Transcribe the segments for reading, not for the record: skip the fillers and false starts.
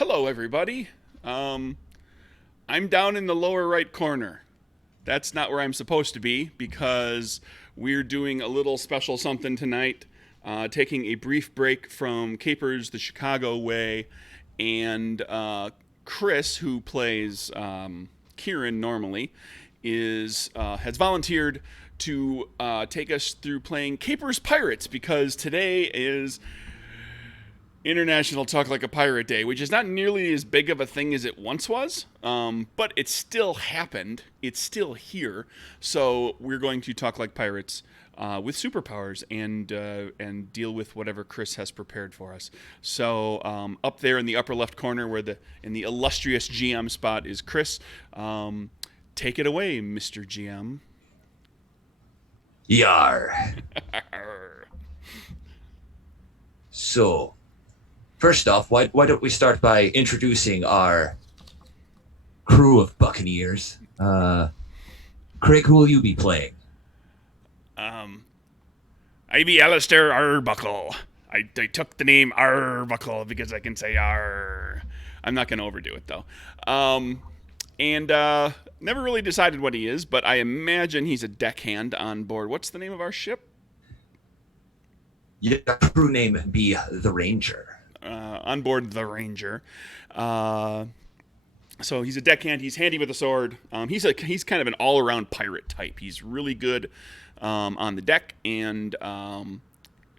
Hello, everybody. I'm down in the lower right corner. That's not where I'm supposed to be because we're doing a little special something tonight, taking a brief break from Capers the Chicago Way, and Chris, who plays Kieran normally, is has volunteered to take us through playing Capers Pirates because today is International Talk Like a Pirate Day, which is not nearly as big of a thing as it once was, but it still happened. It's still here. So we're going to talk like pirates with superpowers and deal with whatever Chris has prepared for us. So up there in the upper left corner, in the illustrious GM spot, is Chris. Take it away, Mr. GM. Yar. So, first off, why don't we start by introducing our crew of Buccaneers? Craig, who will you be playing? I be Alistair Arbuckle. I took the name Arbuckle because I can say Ar. I'm not going to overdo it, though. And never really decided what he is, but I imagine he's a deckhand on board. What's the name of our ship? Your crew name be the Ranger. On board the Ranger. So he's a deckhand. He's handy with a sword. He's kind of an all-around pirate type. He's really good on the deck and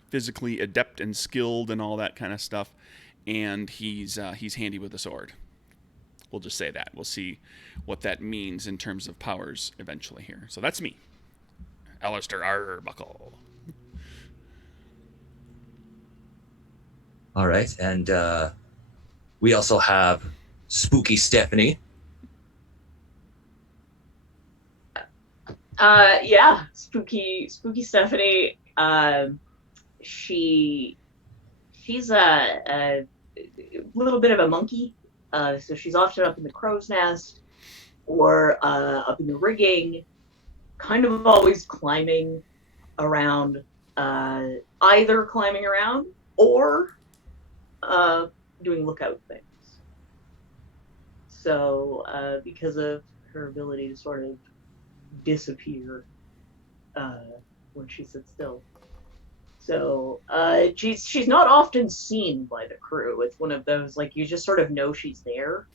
physically adept and skilled and all that kind of stuff. And he's handy with a sword. We'll just say that. We'll see what that means in terms of powers eventually here. So that's me, Alistair Arbuckle. All right, and we also have Spooky Stephanie. Yeah, spooky Stephanie. She's a little bit of a monkey. So she's often up in the crow's nest or up in the rigging, kind of always climbing around, either climbing around or doing lookout things. So because of her ability to sort of disappear when she sits still. So she's not often seen by the crew. It's one of those, like, you just sort of know she's there,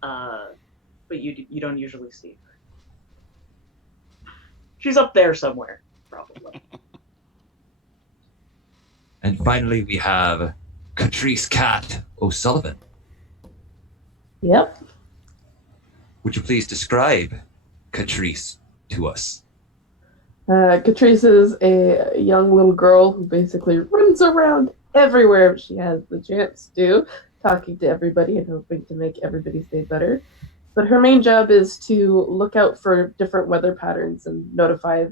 but you don't usually see her. She's up there somewhere, probably. And finally, we have Catrice Cat O'Sullivan. Yep. Would you please describe Catrice to us? Catrice is a young little girl who basically runs around everywhere she has the chance to, talking to everybody and hoping to make everybody's day better. But her main job is to look out for different weather patterns and notify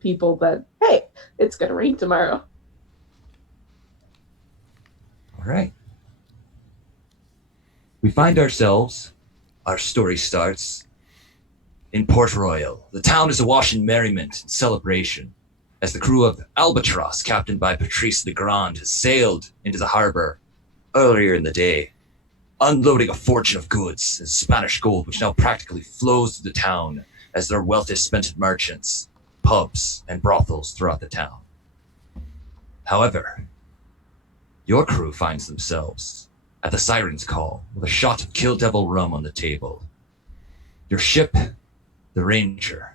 people that, hey, it's going to rain tomorrow. All right. We find ourselves, our story starts in Port Royal. The town is awash in merriment and celebration as the crew of Albatross, captained by Patrice Legrand, has sailed into the harbor earlier in the day, unloading a fortune of goods and Spanish gold, which now practically flows through the town as their wealth is spent at merchants, pubs, and brothels throughout the town. However, your crew finds themselves at the siren's call with a shot of Kill Devil rum on the table. Your ship, the Ranger,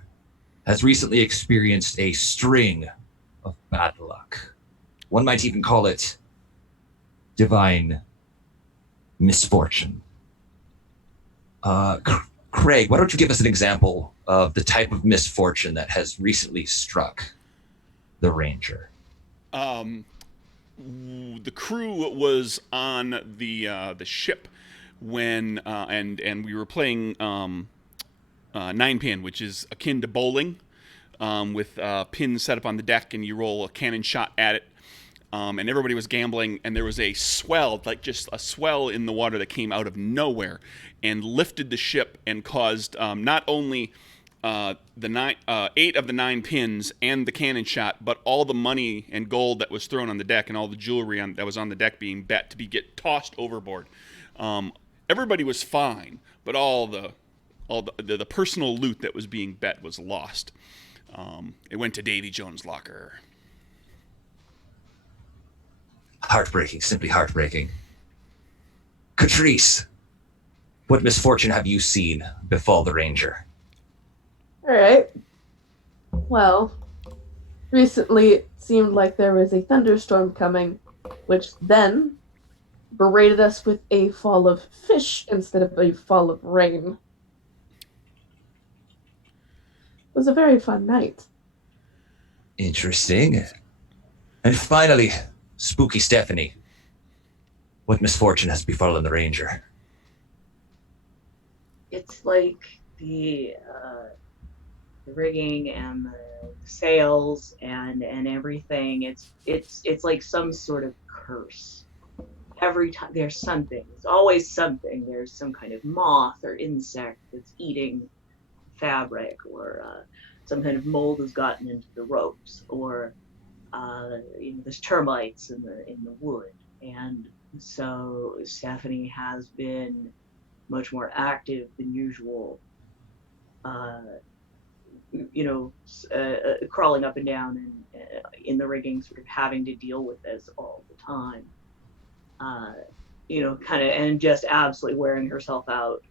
has recently experienced a string of bad luck. One might even call it divine misfortune. Craig, why don't you give us an example of the type of misfortune that has recently struck the Ranger? The crew was on the ship when and we were playing nine pin, which is akin to bowling, with pins set up on the deck, and you roll a cannon shot at it. And everybody was gambling, and there was a swell, like just a swell in the water that came out of nowhere and lifted the ship and caused not only eight of the 9 pins and the cannon shot, but all the money and gold that was thrown on the deck and all the jewelry that was on the deck being bet to get tossed overboard. Everybody was fine, but all the personal loot that was being bet was lost. It went to Davy Jones' locker. Heartbreaking, simply heartbreaking. Catrice, what misfortune have you seen befall the Ranger? All right. Well, recently it seemed like there was a thunderstorm coming, which then berated us with a fall of fish instead of a fall of rain. It was a very fun night. Interesting. And finally, Spooky Stephanie, what misfortune has befallen the Ranger? It's like the rigging and the sails and everything. It's like some sort of curse. Every time there's something, there's always something. There's some kind of moth or insect that's eating fabric, or some kind of mold has gotten into the ropes, or there's termites in the wood. And so Stephanie has been much more active than usual, crawling up and down and in the rigging, sort of having to deal with this all the time. Kind of, and just absolutely wearing herself out,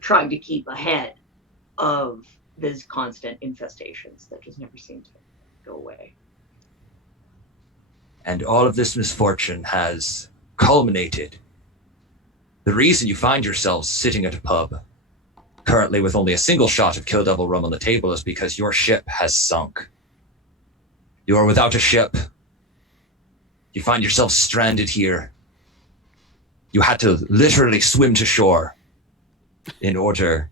trying to keep ahead of these constant infestations that just never seem to go away. And all of this misfortune has culminated. The reason you find yourselves sitting at a pub, currently with only a single shot of Kill Devil rum on the table, is because your ship has sunk. You are without a ship. You find yourself stranded here. You had to literally swim to shore in order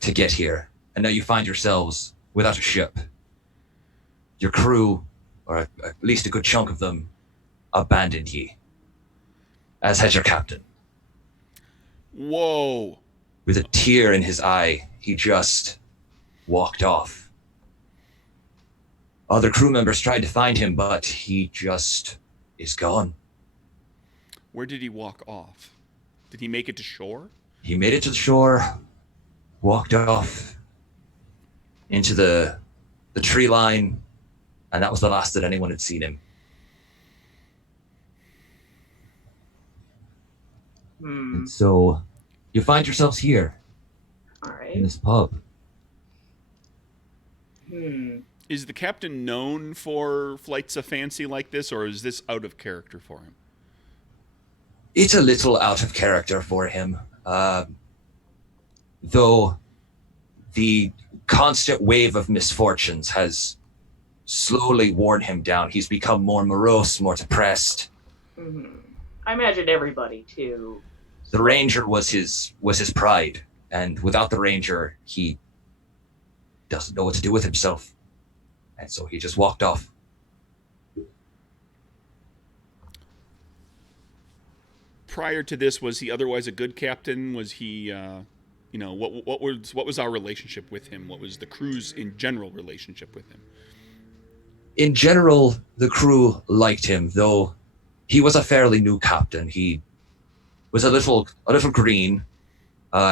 to get here. And now you find yourselves without a ship. Your crew, or at least a good chunk of them, abandoned ye, as has your captain. Whoa. With a tear in his eye, he just walked off. Other crew members tried to find him, but he just is gone. Where did he walk off? Did he make it to shore? He made it to the shore, walked off into the tree line, and that was the last that anyone had seen him. And so you find yourselves here. All right. In this pub. Is the captain known for flights of fancy like this, or is this out of character for him? It's a little out of character for him. Though the constant wave of misfortunes has slowly worn him down. He's become more morose, more depressed. Mm-hmm. I imagine everybody too. The Ranger was his pride, and without the Ranger, he doesn't know what to do with himself. And so he just walked off. Prior to this, was he otherwise a good captain? Was he, what was our relationship with him? What was the crew's in general relationship with him? In general, the crew liked him, though he was a fairly new captain. He was a little green.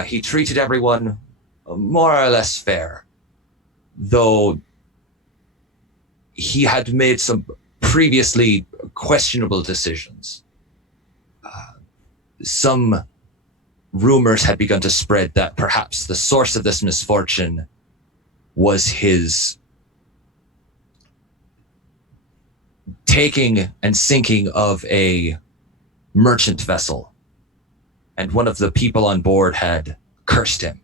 He treated everyone more or less fair, though he had made some previously questionable decisions. Some rumors had begun to spread that perhaps the source of this misfortune was his taking and sinking of a merchant vessel, and one of the people on board had cursed him.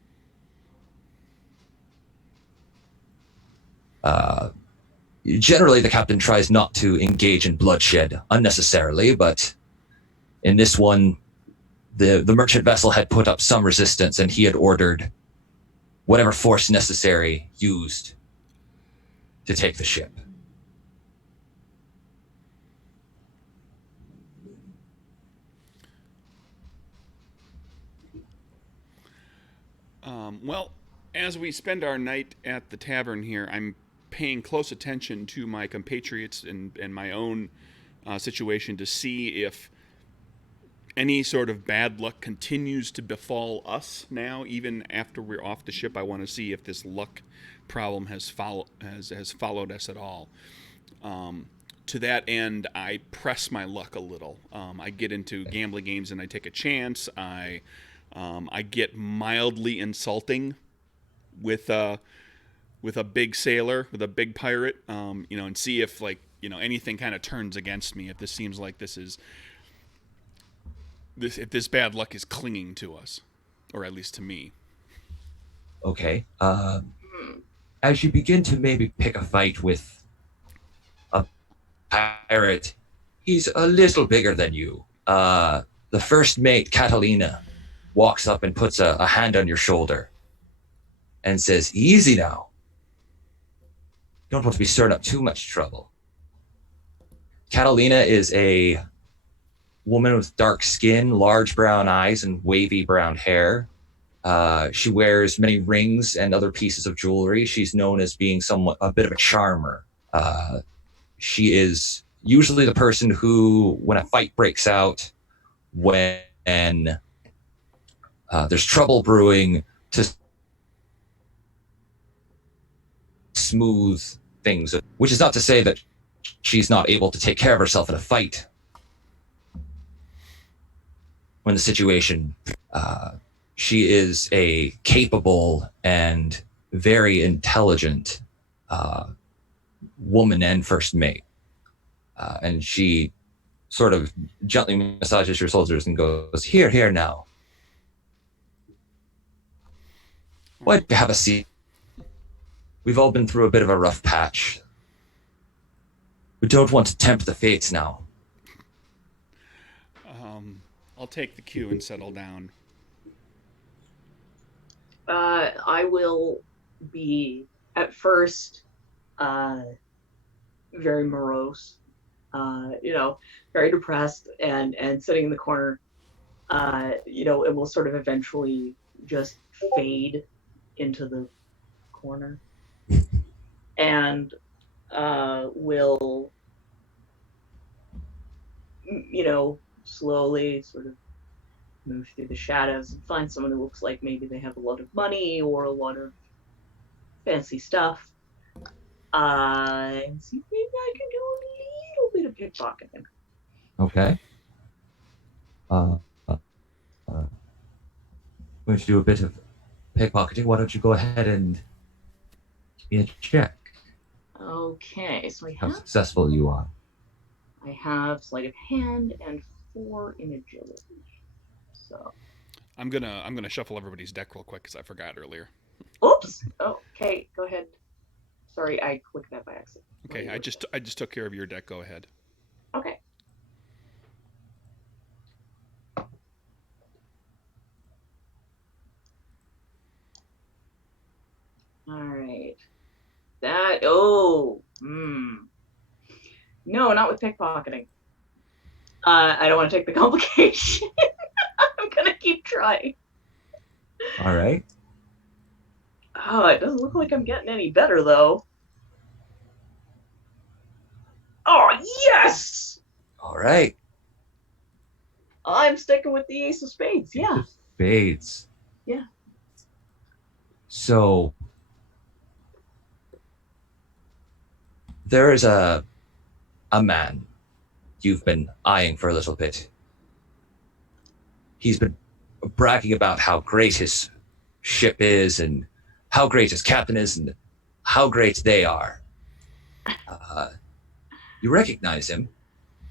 Generally, the captain tries not to engage in bloodshed unnecessarily, but in this one, the merchant vessel had put up some resistance, and he had ordered whatever force necessary used to take the ship. Well, as we spend our night at the tavern here, I'm paying close attention to my compatriots and my own situation to see if any sort of bad luck continues to befall us now, even after we're off the ship. I want to see if this luck problem has followed us at all. To that end, I press my luck a little. I get into gambling games and I take a chance. I get mildly insulting with a big sailor, with a big pirate, and see if anything kind of turns against me. If this seems like if this bad luck is clinging to us, or at least to me. Okay. As you begin to maybe pick a fight with a pirate, he's a little bigger than you. The first mate, Catalina, walks up and puts a hand on your shoulder and says, "Easy now. Don't want to be stirring up too much trouble." Catalina is a woman with dark skin, large brown eyes, and wavy brown hair. She wears many rings and other pieces of jewelry. She's known as being a bit of a charmer. She is usually the person who, when a fight breaks out, when there's trouble brewing, to smooth things, which is not to say that she's not able to take care of herself in a fight when the situation, she is a capable and very intelligent woman and first mate. And she sort of gently massages your shoulders and goes, here now. Why don't you have a seat? We've all been through a bit of a rough patch. We don't want to tempt the fates now. I'll take the cue and settle down. I will be, at first, very morose, very depressed and sitting in the corner, and will sort of eventually just fade into the corner. And will, slowly sort of move through the shadows and find someone who looks like maybe they have a lot of money or a lot of fancy stuff. And see if maybe I can do a little bit of pickpocketing. Okay. Going to do a bit of pickpocketing. Why don't you go ahead and give me a check? Okay, so How successful you are. I have sleight of hand and 4 in agility. So I'm gonna shuffle everybody's deck real quick because I forgot earlier. oops. Oh, okay, go ahead. Sorry, I clicked that by accident. Okay, I just took care of your deck. Go ahead. Okay. All right. No, not with pickpocketing. I don't want to take the complication. I'm gonna keep trying. All right. Oh, it doesn't look like I'm getting any better though. Oh, yes! All right. I'm sticking with the ace of spades, yeah. Spades. Yeah. So there is a man you've been eyeing for a little bit. He's been bragging about how great his ship is and how great his captain is and how great they are. You recognize him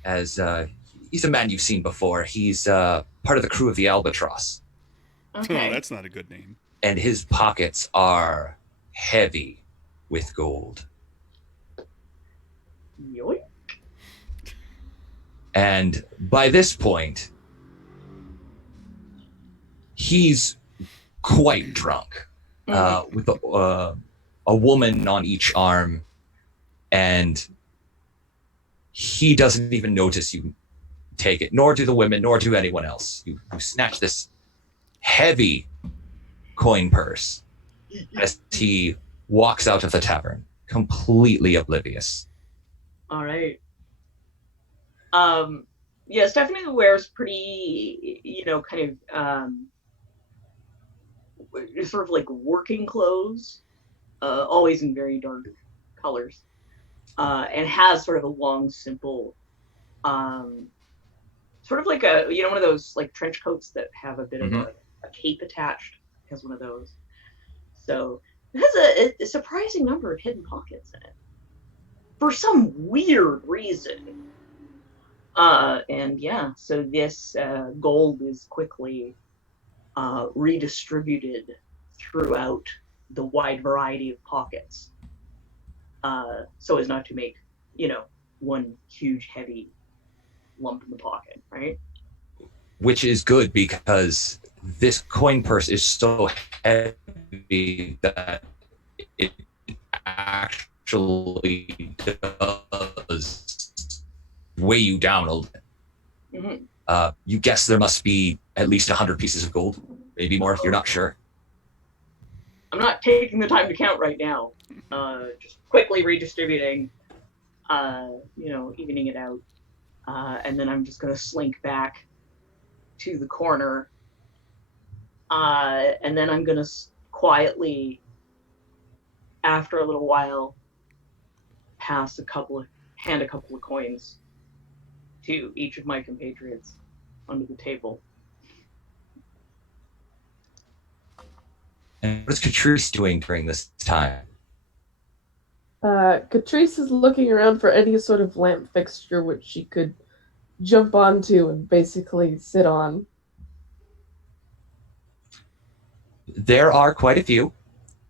as he's a man you've seen before. He's part of the crew of the Albatross. Okay. Oh, that's not a good name. And his pockets are heavy with gold. Yoink. And by this point, he's quite drunk, with a woman on each arm, and he doesn't even notice you take it, nor do the women, nor do anyone else. You snatch this heavy coin purse as he walks out of the tavern, completely oblivious. All right. Yeah, Stephanie wears pretty, kind of sort of like working clothes, always in very dark colors, and has sort of a long, simple, sort of like one of those like trench coats that have a bit of a cape attached. Has one of those. So it has a surprising number of hidden pockets in it for some weird reason. And yeah, so this gold is quickly redistributed throughout the wide variety of pockets, so as not to make, one huge heavy lump in the pocket, right? Which is good because this coin purse is so heavy that it actually does weigh you down a little bit. Mm-hmm. You guess there must be at least 100 pieces of gold, maybe more if you're not sure. I'm not taking the time to count right now. Just quickly redistributing, evening it out. And then I'm just going to slink back to the corner. And then I'm going to quietly, after a little while, hand a couple of coins to each of my compatriots under the table. And what is Catrice doing during this time? Catrice is looking around for any sort of lamp fixture which she could jump onto and basically sit on. There are quite a few.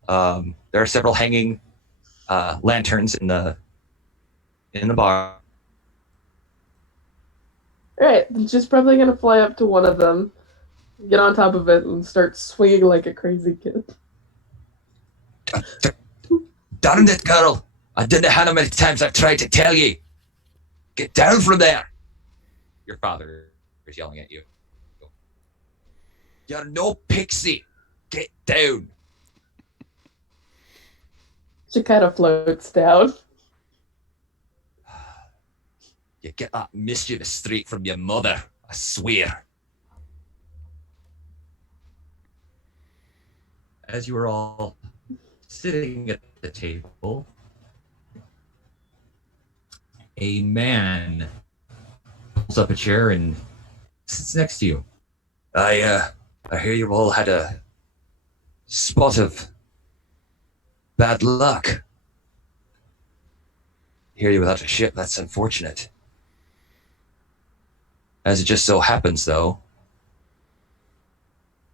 There are several hanging lanterns in the bar. Right, she's probably gonna fly up to one of them, get on top of it, and start swinging like a crazy kid. Darn it, girl! I don't know how many times I've tried to tell you. Get down from there! Your father is yelling at you. You're no pixie! Get down! She kind of floats down. You get that mischievous straight from your mother, I swear. As you are all sitting at the table, a man pulls up a chair and sits next to you. I hear you all had a spot of bad luck. Hear you without a ship, that's unfortunate. As it just so happens, though,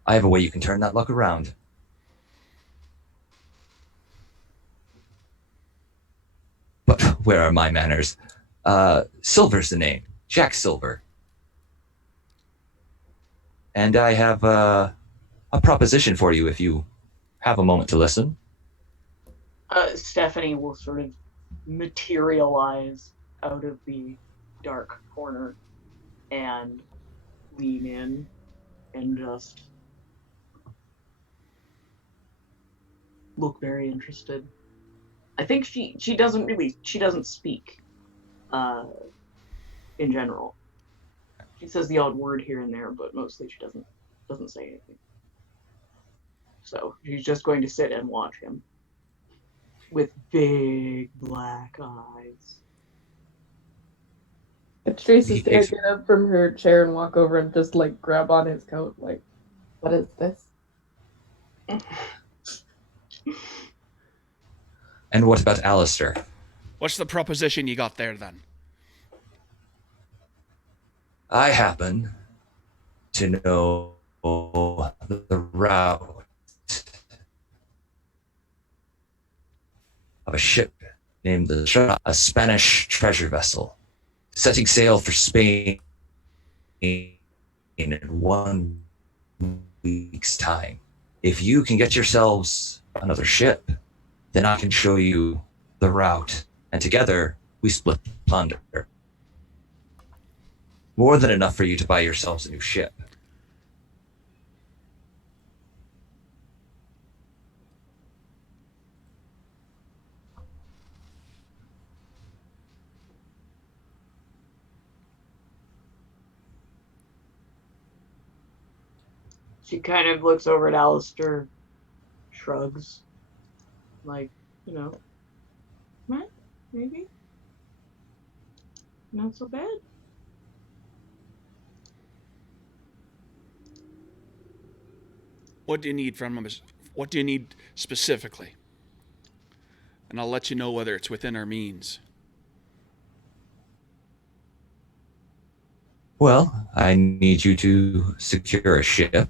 I have a way you can turn that luck around. But where are my manners? Silver's the name. Jack Silver. And I have a proposition for you if you have a moment to listen. Stephanie will sort of materialize out of the dark corner and lean in and just look very interested. I think she doesn't speak in general. She says the odd word here and there, but mostly she doesn't say anything. So she's just going to sit and watch him with big black eyes. Tracy's gonna get up from her chair and walk over and just like grab on his coat, like, what is this? And what about Alistair? What's the proposition you got there, then? I happen to know the route of a ship named a Spanish treasure vessel, setting sail for Spain in 1 week's time. If you can get yourselves another ship, then I can show you the route, and together we split the plunder. More than enough for you to buy yourselves a new ship. She kind of looks over at Alistair, shrugs, like, maybe not so bad. What do you need from us? What do you need specifically? And I'll let you know whether it's within our means. Well, I need you to secure a ship.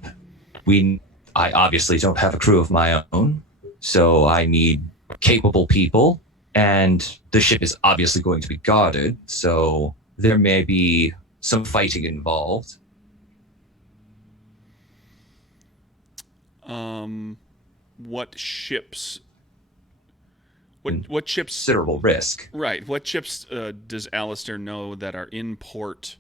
I obviously don't have a crew of my own, so I need capable people, and the ship is obviously going to be guarded, so there may be some fighting involved. What ships? What ships? Considerable risk. Right. What ships does Alistair know that are in port?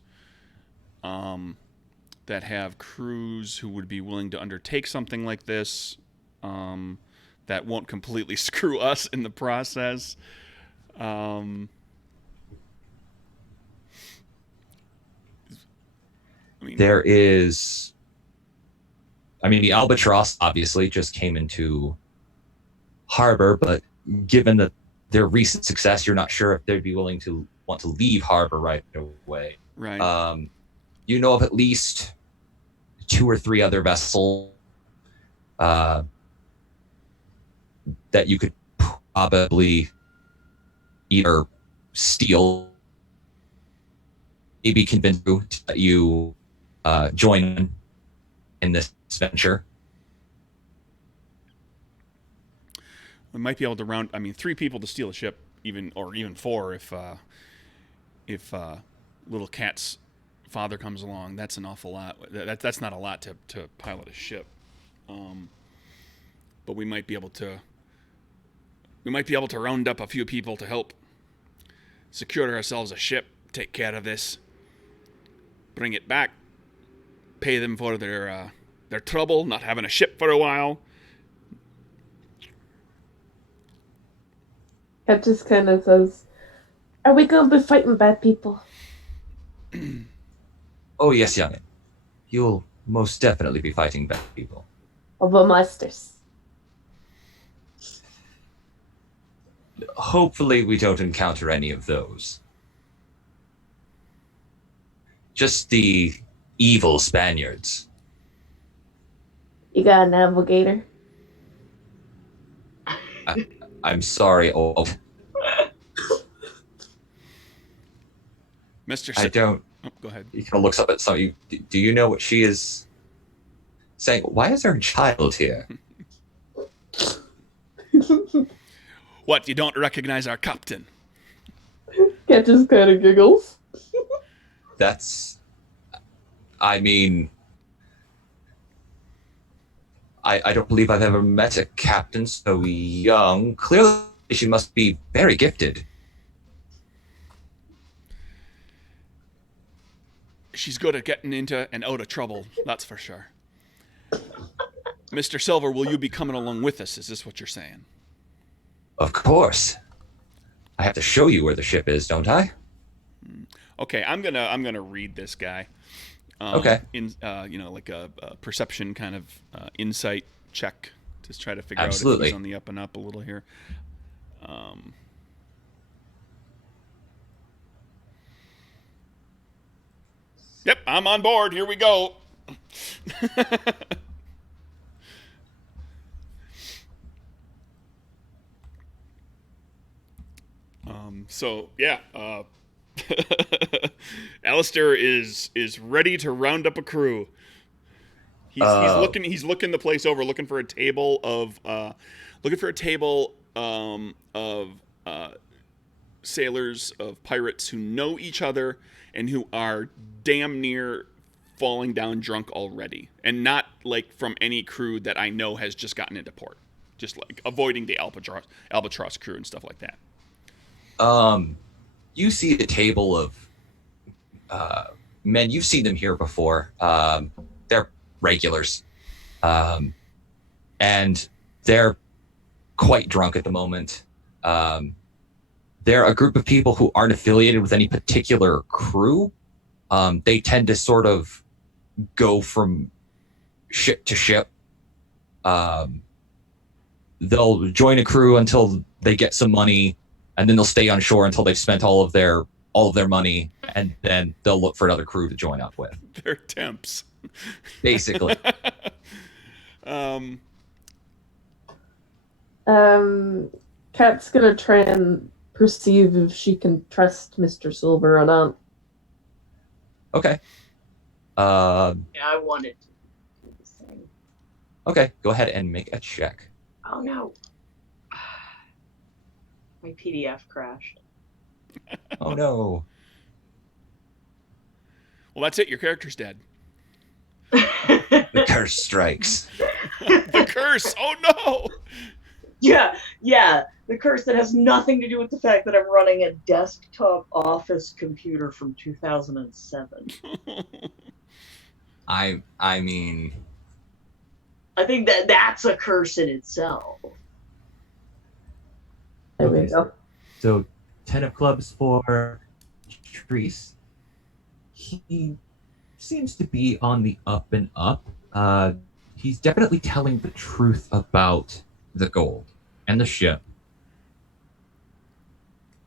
That have crews who would be willing to undertake something like this, that won't completely screw us in the process. I mean, There is. The Albatross obviously just came into harbor, but given that their recent success, you're not sure if they'd be willing to want to leave harbor right away. right. You know of at least 2 or 3 other vessels that you could probably either steal, maybe convince you to let you join in this venture. We might be able to round. 3 people to steal a ship, even 4 if little Cat's father comes along. That's an awful lot. That's not a lot to pilot a ship. But we might be able to round up a few people to help secure ourselves a ship, take care of this, bring it back, pay them for their trouble not having a ship for a while. Cat just kind of says, "Are we going to be fighting bad people?" Oh, yes, youngin. You'll most definitely be fighting bad people. Or the monsters? Hopefully we don't encounter any of those. Just the evil Spaniards. You got a navigator? I'm sorry, old. Mr. I don't. Oh, go ahead. He kind of looks up at some. Do you know what she is saying? Why is there a child here? What, you don't recognize our captain? Cat just kind of giggles. That's. I don't believe I've ever met a captain so young. Clearly, she must be very gifted. She's good at getting into and out of trouble, that's for sure. Mr. Silver, will you be coming along with us? Is this what you're saying? Of course. I have to show you where the ship is, don't I? Okay, I'm gonna read this guy. Okay. In like a perception kind of insight check to try to figure Absolutely. out if he's on the up and up a little here. Yep, I'm on board. Here we go. So yeah, Alistair is ready to round up a crew. He's looking the place over, looking for a table of sailors, of pirates who know each other and who are damn near falling down drunk already, and not like from any crew that I know has just gotten into port, just like avoiding the albatross crew and stuff like that. You see a table of men. You've seen them here before. They're regulars, and they're quite drunk at the moment. They're a group of people who aren't affiliated with any particular crew. They tend to sort of go from ship to ship. They'll join a crew until they get some money, and then they'll stay on shore until they've spent all of their money, and then they'll look for another crew to join up with. They're temps. Basically. Kat's gonna try and perceive if she can trust Mr. Silver or not. Okay. Yeah, I wanted to do the same. Okay, go ahead and make a check. Oh no. My PDF crashed. Oh no. Well, that's it. Your character's dead. The curse strikes. The curse. Oh no. Yeah. The curse that has nothing to do with the fact that I'm running a desktop office computer from 2007. I mean, I think that's a curse in itself. There we Okay. go. so 10 of clubs for Treese. He seems to be on the up and up. He's definitely telling the truth about the gold and the ship.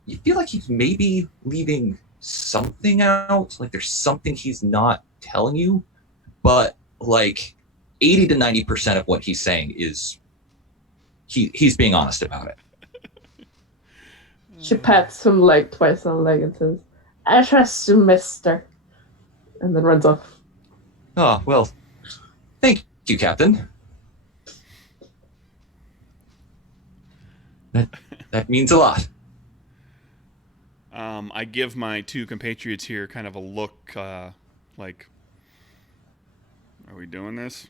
You feel like he's maybe leaving something out, like there's something he's not telling you, but like 80 to 90% of what he's saying is he's being honest about it. She pats him like twice on the leg and says, "I trust you, mister," and then runs off. Oh, well, thank you, Captain. That means a lot. I give my two compatriots here kind of a look, like, are we doing this?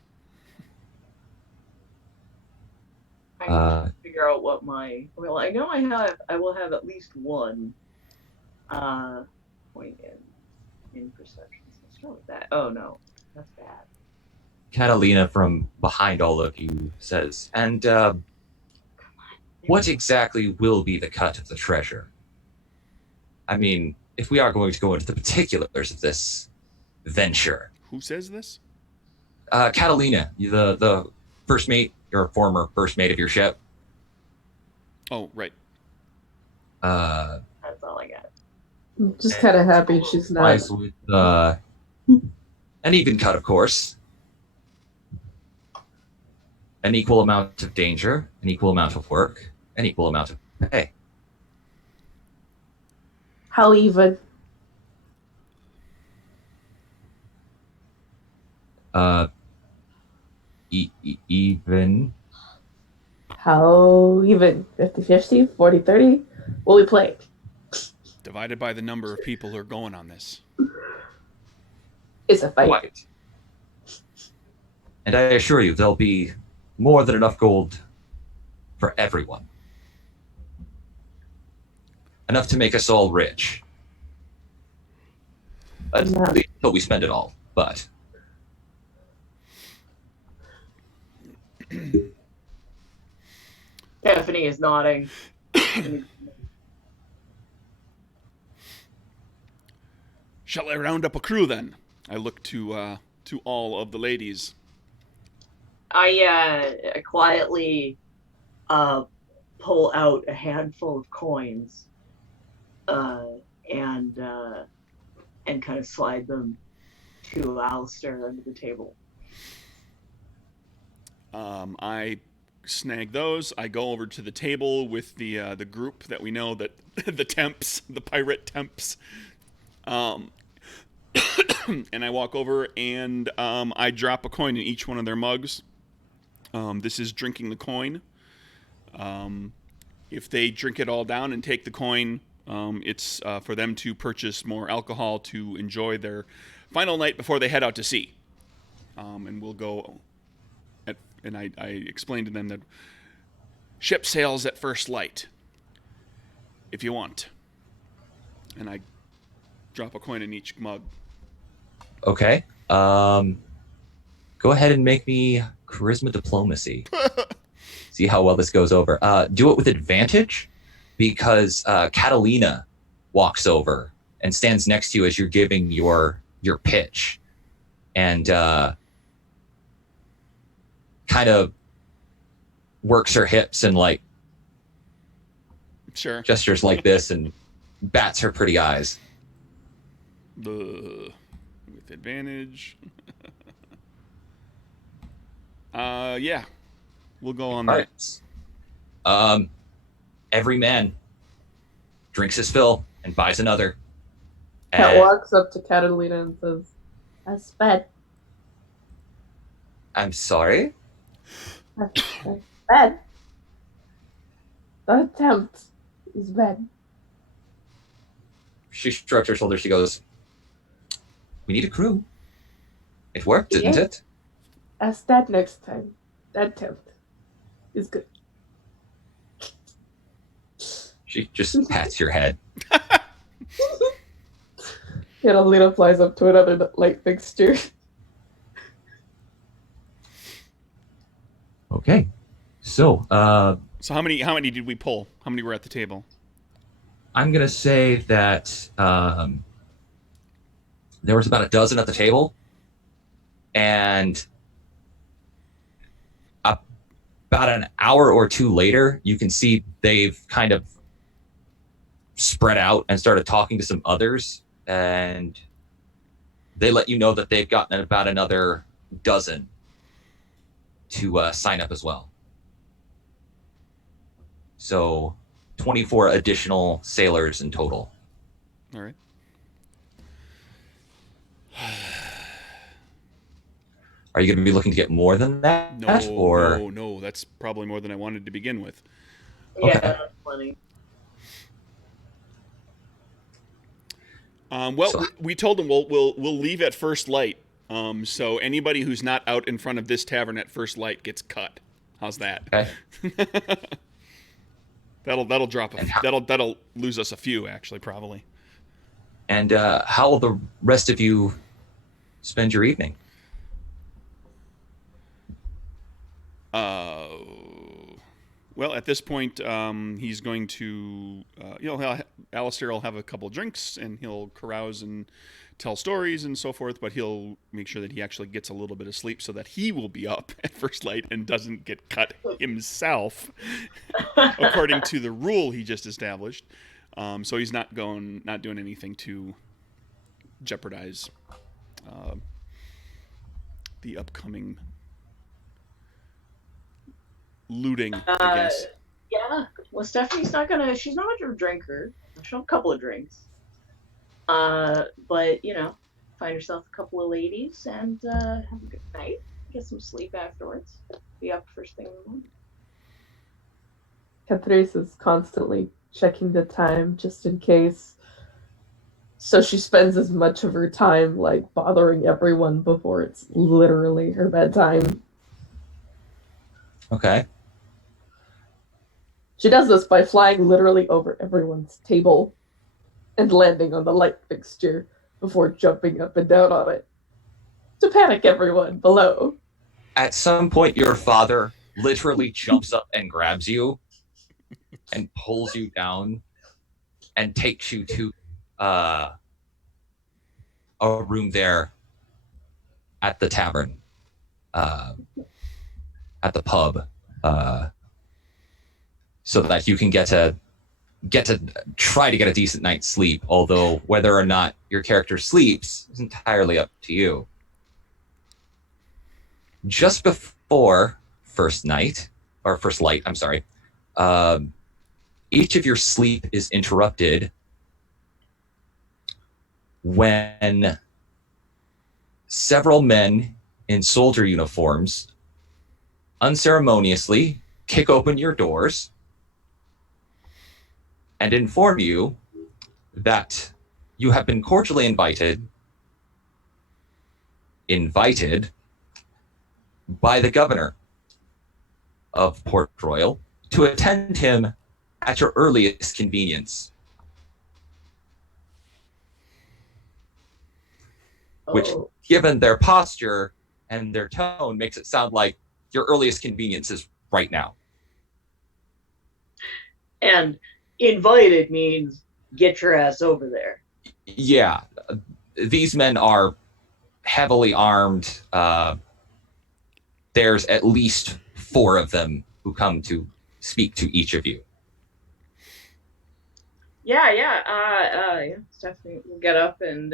I need to figure out what my. Well, I know I will have at least one point in perception. So let's start with that. Oh no, that's bad. Catalina from behind all of you says, and what exactly will be the cut of the treasure? I mean, if we are going to go into the particulars of this venture. Who says this? Catalina, the first mate, your former first mate of your ship. Oh, right. That's all I got. I'm just kind of happy she's not. Lies with an even cut, of course. An equal amount of danger, an equal amount of work, an equal amount of pay. How even? Even. How even? 50-50? 40-30? Will we play? Divided by the number of people who are going on this. It's a fight. Quite. And I assure you, there'll be more than enough gold for everyone. Enough to make us all rich. At least until we spend it all, but... Stephanie is nodding. Shall I round up a crew then? I look to all of the ladies. I quietly pull out a handful of coins and kind of slide them to Alistair under the table. I snag those. I go over to the table with the group that we know, that the temps, the pirate temps. And I walk over and I drop a coin in each one of their mugs. This is drinking the coin. If they drink it all down and take the coin, it's for them to purchase more alcohol to enjoy their final night before they head out to sea. And we'll go... And I explained to them that ship sails at first light, if you want. And I drop a coin in each mug. Okay. Go ahead and make me charisma diplomacy. See how well this goes over. Do it with advantage, because Catalina walks over and stands next to you as you're giving your pitch. And kind of works her hips and like Sure. gestures like this and bats her pretty eyes. With advantage. Yeah. We'll go on All that. right. Every man drinks his fill and buys another. Cat And walks up to Catalina and says, "That's bad. I'm sorry. That's bad. The attempt is bad." She shrugs her shoulders. She goes, "We need a crew. It worked, didn't Yeah. it?" Ask that next time. That attempt is good. She just pats your head. Catalina flies up to another light fixture. Okay. So, So how many did we pull? How many were at the table? I'm going to say that there was about a dozen at the table. And about an hour or two later, you can see they've kind of spread out and started talking to some others. And they let you know that they've gotten about another dozen to sign up as well. So 24 additional sailors in total. All right. Are you going to be looking to get more than that? No. That's probably more than I wanted to begin with. Yeah, Okay. that's funny. We told them we'll leave at first light. So anybody who's not out in front of this tavern at first light gets cut. How's that? Okay. That'll drop that'll lose us a few actually probably. And how will the rest of you spend your evening? Well, at this point, he's going to, Alistair will have a couple drinks and he'll carouse and tell stories and so forth, but he'll make sure that he actually gets a little bit of sleep so that he will be up at first light and doesn't get cut himself, according to the rule he just established. So he's not doing anything to jeopardize the upcoming looting, I guess. Yeah. Well, Stephanie's she's not much of a drinker. She'll have a couple of drinks. But, find yourself a couple of ladies and have a good night. Get some sleep afterwards. Be up first thing in the morning. Catrice is constantly checking the time just in case. So she spends as much of her time like bothering everyone before it's literally her bedtime. Okay. She does this by flying literally over everyone's table and landing on the light fixture before jumping up and down on it to panic everyone below. At some point, your father literally jumps up and grabs you and pulls you down and takes you to a room there at the tavern, at the pub, so that you can get to try to get a decent night's sleep. Although whether or not your character sleeps is entirely up to you. Just before first light, each of your sleep is interrupted when several men in soldier uniforms unceremoniously kick open your doors and inform you that you have been cordially invited by the governor of Port Royal to attend him at your earliest convenience. Which, given their posture and their tone, makes it sound like your earliest convenience is right now. And invited means get your ass over there. Yeah, these men are heavily armed, there's at least 4 of them who come to speak to each of you. Yeah. Stephanie will get up and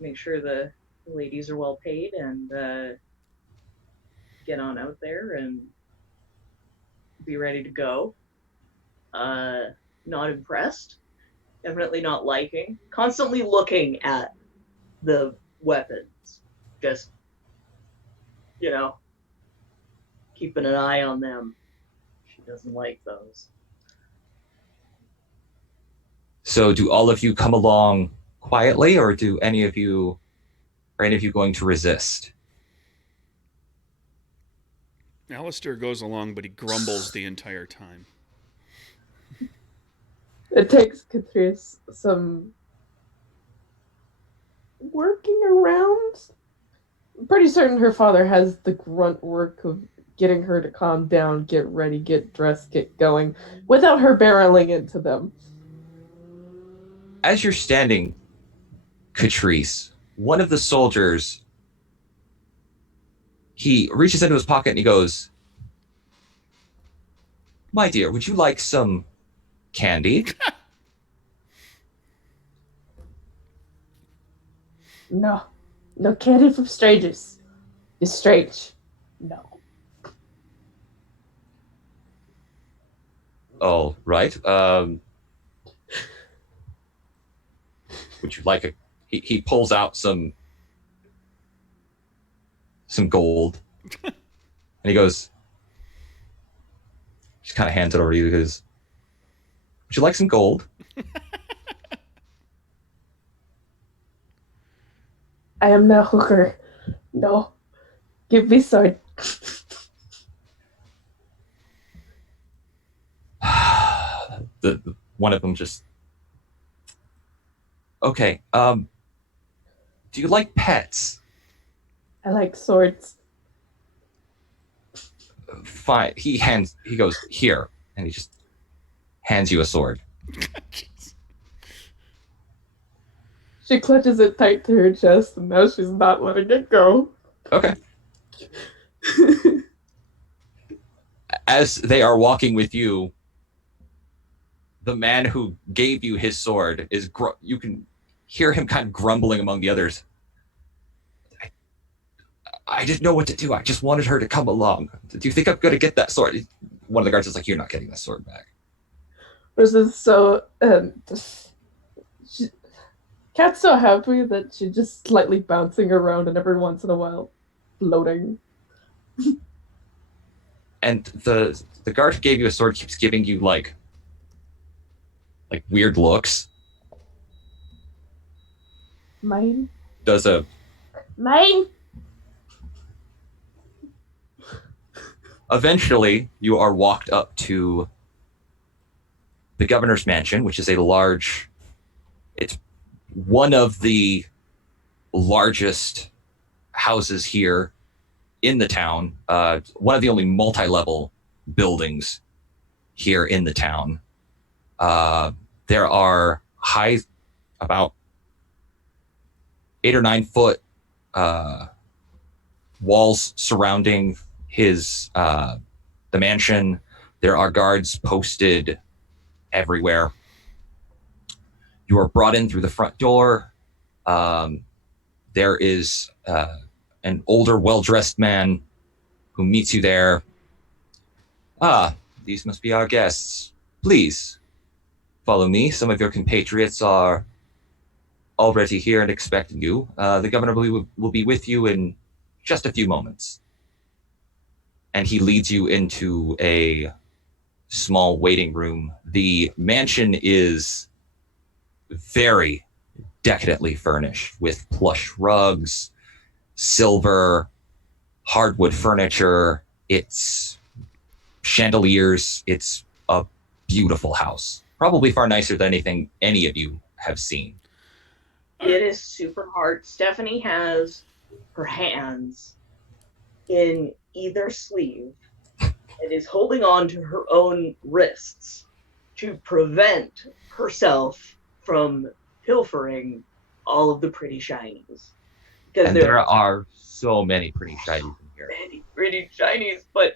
make sure the ladies are well paid and get on out there and be ready to go. Not impressed. Definitely not liking. Constantly looking at the weapons. Just, keeping an eye on them. She doesn't like those. So do all of you come along quietly, or are any of you going to resist? Alistair goes along, but he grumbles the entire time. It takes Catrice some working around. I'm pretty certain her father has the grunt work of getting her to calm down, get ready, get dressed, get going, without her barreling into them. As you're standing, Catrice, one of the soldiers, he reaches into his pocket and he goes, "My dear, would you like some candy?" No. No candy from strangers. You're strange. No. All right. Would you like a... He pulls out some gold. And he goes... Just kind of hands it over to you. He goes, "Would you like some gold?" I am no hooker. No. Give me sword. One of them just... Okay. Do you like pets? I like swords. Fine. He goes, "Here," and he just hands you a sword. She clutches it tight to her chest, and now she's not letting it go. Okay. As they are walking with you, the man who gave you his sword is... you can hear him kind of grumbling among the others. I didn't know what to do. I just wanted her to come along. Do you think I'm going to get that sword? One of the guards is like, "You're not getting that sword back." Versus so, Kat's so happy that she's just slightly bouncing around and every once in a while floating. And the guard who gave you a sword keeps giving you like weird looks. Mine? Does a... Mine? Eventually, you are walked up to the governor's mansion, which is it's one of the largest houses here in the town. One of the only multi-level buildings here in the town. There are about 8 or 9 foot walls surrounding the mansion. There are guards posted everywhere. You are brought in through the front door. There is an older, well-dressed man who meets you there. "Ah, these must be our guests. Please, follow me. Some of your compatriots are already here and expecting you. The governor will be with you in just a few moments." And he leads you into a small waiting room. The mansion is very decadently furnished with plush rugs, silver, hardwood furniture. It's chandeliers. It's a beautiful house. Probably far nicer than anything any of you have seen. It is super hard. Stephanie has her hands in either sleeve and is holding on to her own wrists to prevent herself from pilfering all of the pretty shinies. Because And there are so many pretty shinies in here. many pretty shinies, but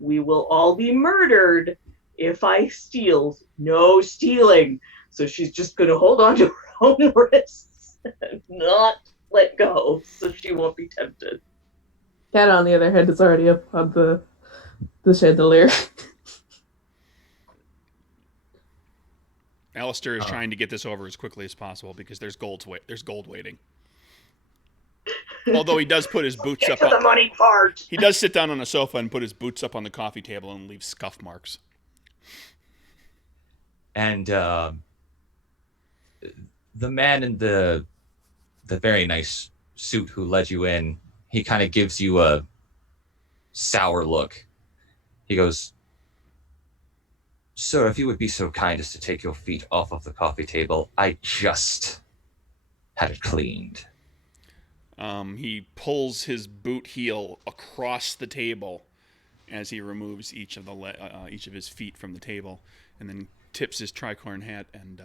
we will all be murdered if I steal. No stealing. So she's just going to hold on to her own wrists and not let go so she won't be tempted. Cat, on the other hand, is already up on the chandelier. Alistair is trying to get this over as quickly as possible because there's gold waiting. Although he does put his boots up Get to the money part. He does sit down on a sofa and put his boots up on the coffee table and leave scuff marks. And the man in the very nice suit who led you in, he kind of gives you a sour look. He goes, "Sir, if you would be so kind as to take your feet off of the coffee table, I just had it cleaned." He pulls his boot heel across the table as he removes each of his feet from the table, and then tips his tricorn hat and.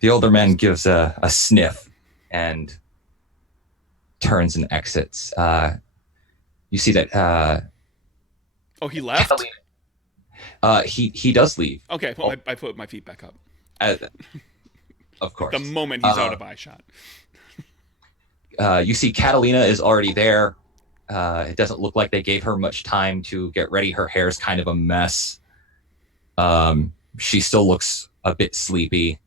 The older man gives a sniff and turns and exits. You see that. He left? He does leave. Okay, well, I put my feet back up. Of course. The moment he's out of eye shot. You see Catalina is already there. It doesn't look like they gave her much time to get ready. Her hair's kind of a mess. She still looks a bit sleepy.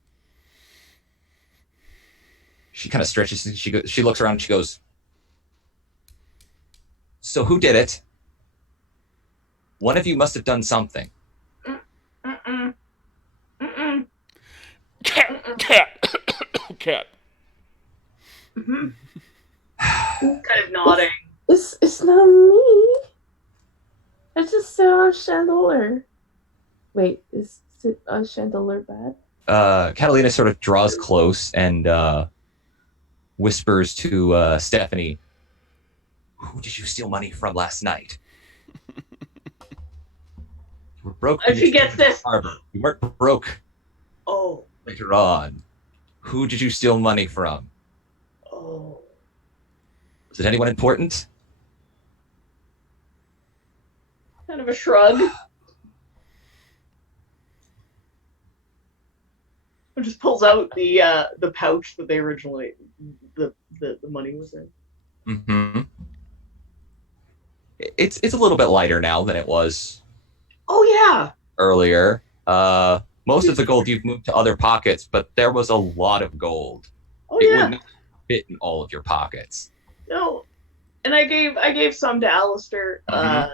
She kind of stretches. She looks around and she goes, "So who did it? One of you must have done something." Cat. Mm-hmm. Kind of nodding. It's not me. I just saw a chandelier. Wait, is a chandelier bad? Catalina sort of draws close and whispers to Stephanie, "Who did you steal money from last night?" "You were broke." If she gets this. You weren't broke. Oh. Later on. "Who did you steal money from?" Oh. Was it anyone important? Kind of a shrug. It just pulls out the pouch that they originally the money was in. Mm-hmm. It's a little bit lighter now than it was. Oh yeah. Earlier. Most of the gold you've moved to other pockets, but there was a lot of gold. Oh It yeah. would not fit in all of your pockets. No. And I gave some to Alistair. Mhm.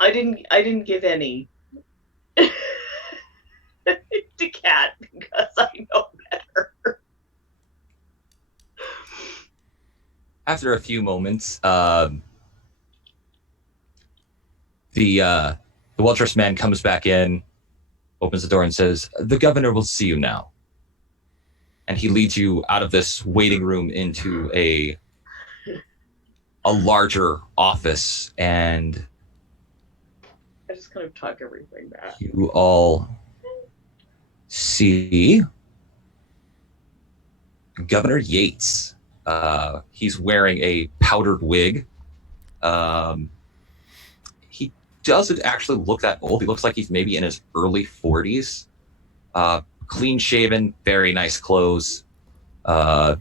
I didn't give any to Cat because I know better. After a few moments, the well-dressed man comes back in, opens the door and says, "The governor will see you now." And he leads you out of this waiting room into a larger office, and I just kind of tuck everything back. you all see Governor Yates. He's wearing a powdered wig. He doesn't actually look that old. He looks like he's maybe in his early 40s. Clean shaven, very nice clothes. Sort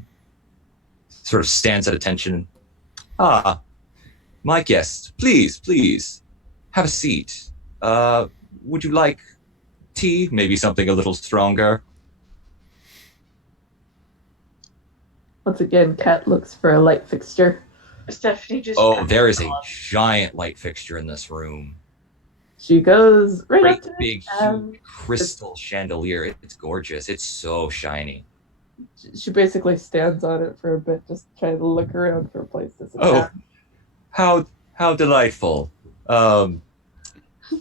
of stands at attention. "Ah, my guests, please, have a seat. Would you like tea? Maybe something a little stronger?" Once again, Cat looks for a light fixture. Stephanie just. Oh, there is a giant light fixture in this room. She goes right up Great to big huge crystal chandelier. It's gorgeous. It's so shiny. She basically stands on it for a bit, just trying to look around for a place to sit Oh, down. how delightful.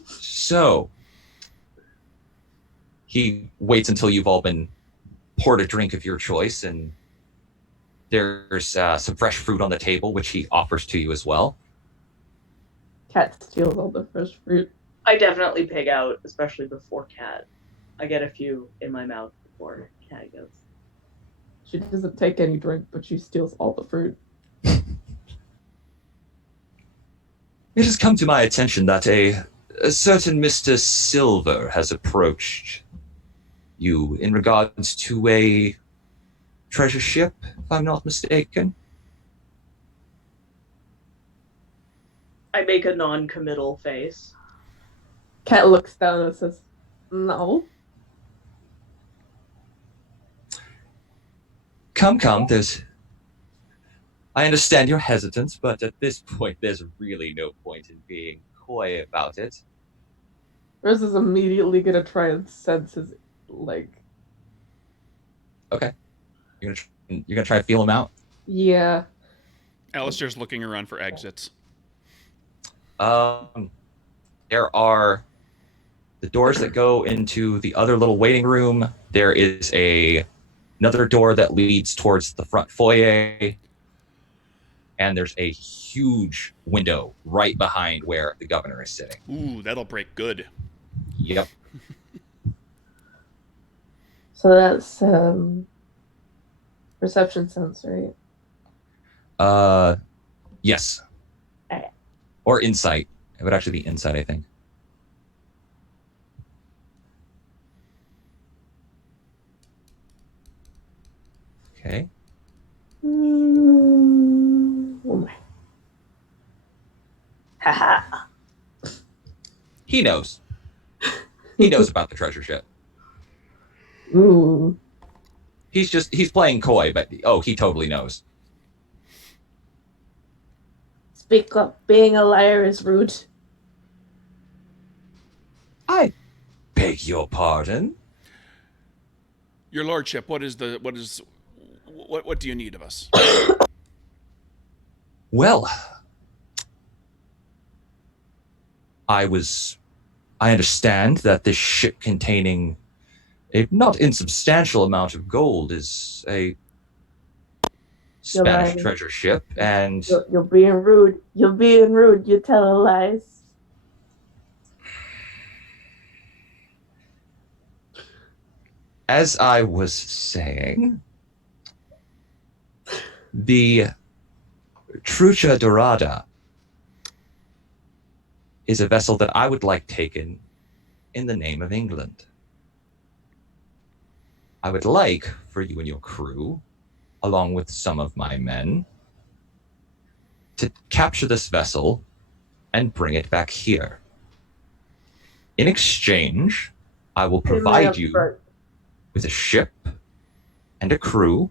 So he waits until you've all been poured a drink of your choice, and there's some fresh fruit on the table, which he offers to you as well. Cat steals all the fresh fruit. I definitely pig out, especially before Cat. I get a few in my mouth before Cat goes. She doesn't take any drink, but she steals all the fruit. It has come to my attention that a certain Mr. Silver has approached you in regards to a treasure ship, if I'm not mistaken. I make a non-committal face. Cat looks down and says, "No." Come, I understand your hesitance, but at this point, there's really no point in being coy about it. Rose is immediately gonna try and sense his like. Okay. You're gonna try to feel him out? Yeah. Alistair's looking around for exits. There are the doors that go into the other little waiting room. There is another door that leads towards the front foyer. And there's a huge window right behind where the governor is sitting. Ooh, that'll break good. Yep. So that's perception sense, right? Yes. Okay. Or insight. It would actually be insight, I think. Okay. Oh my. Haha. He knows. He knows about the treasure ship. Ooh. He's playing coy, but he totally knows. Speak up. Being a liar is rude. I beg your pardon? Your lordship, what do you need of us? Well, I understand that this ship containing a not insubstantial amount of gold is a Spanish treasure ship, and You're being rude. You're being rude. You're telling lies. as I was saying, the Trucha Dorada is a vessel that I would like taken in the name of England. I would like for you and your crew, along with some of my men, to capture this vessel and bring it back here. In exchange, I will provide you with a ship and a crew,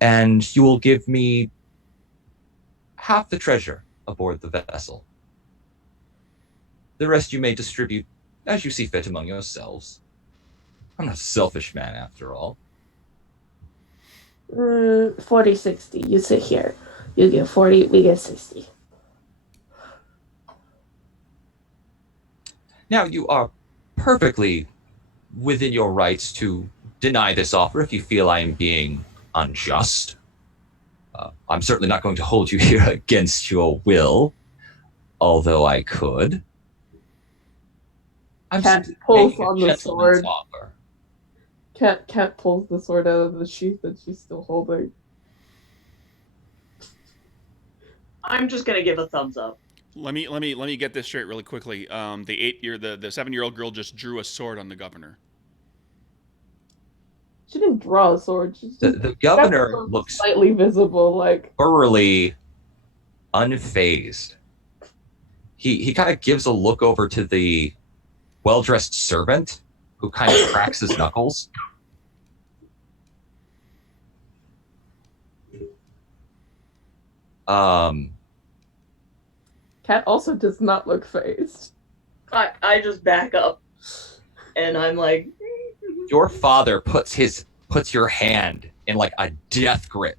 and you will give me half the treasure aboard the vessel. The rest you may distribute as you see fit among yourselves. I'm not a selfish man, after all. 40-60. You sit here. You get 40, we get 60. Now, you are perfectly within your rights to deny this offer if you feel I am being unjust. I'm certainly not going to hold you here against your will, although I could. Cat pulls on the sword. Cat pulls the sword out of the sheath that she's still holding. I'm just gonna give a thumbs up. Let me get this straight really quickly. The 7-year-old girl just drew a sword on the governor. She didn't draw a sword. The governor looks slightly visible, like thoroughly unfazed. He kind of gives a look over to the well-dressed servant, who kind of cracks his knuckles. Cat also does not look fazed. I just back up, and I'm like, your father puts your hand in like a death grip.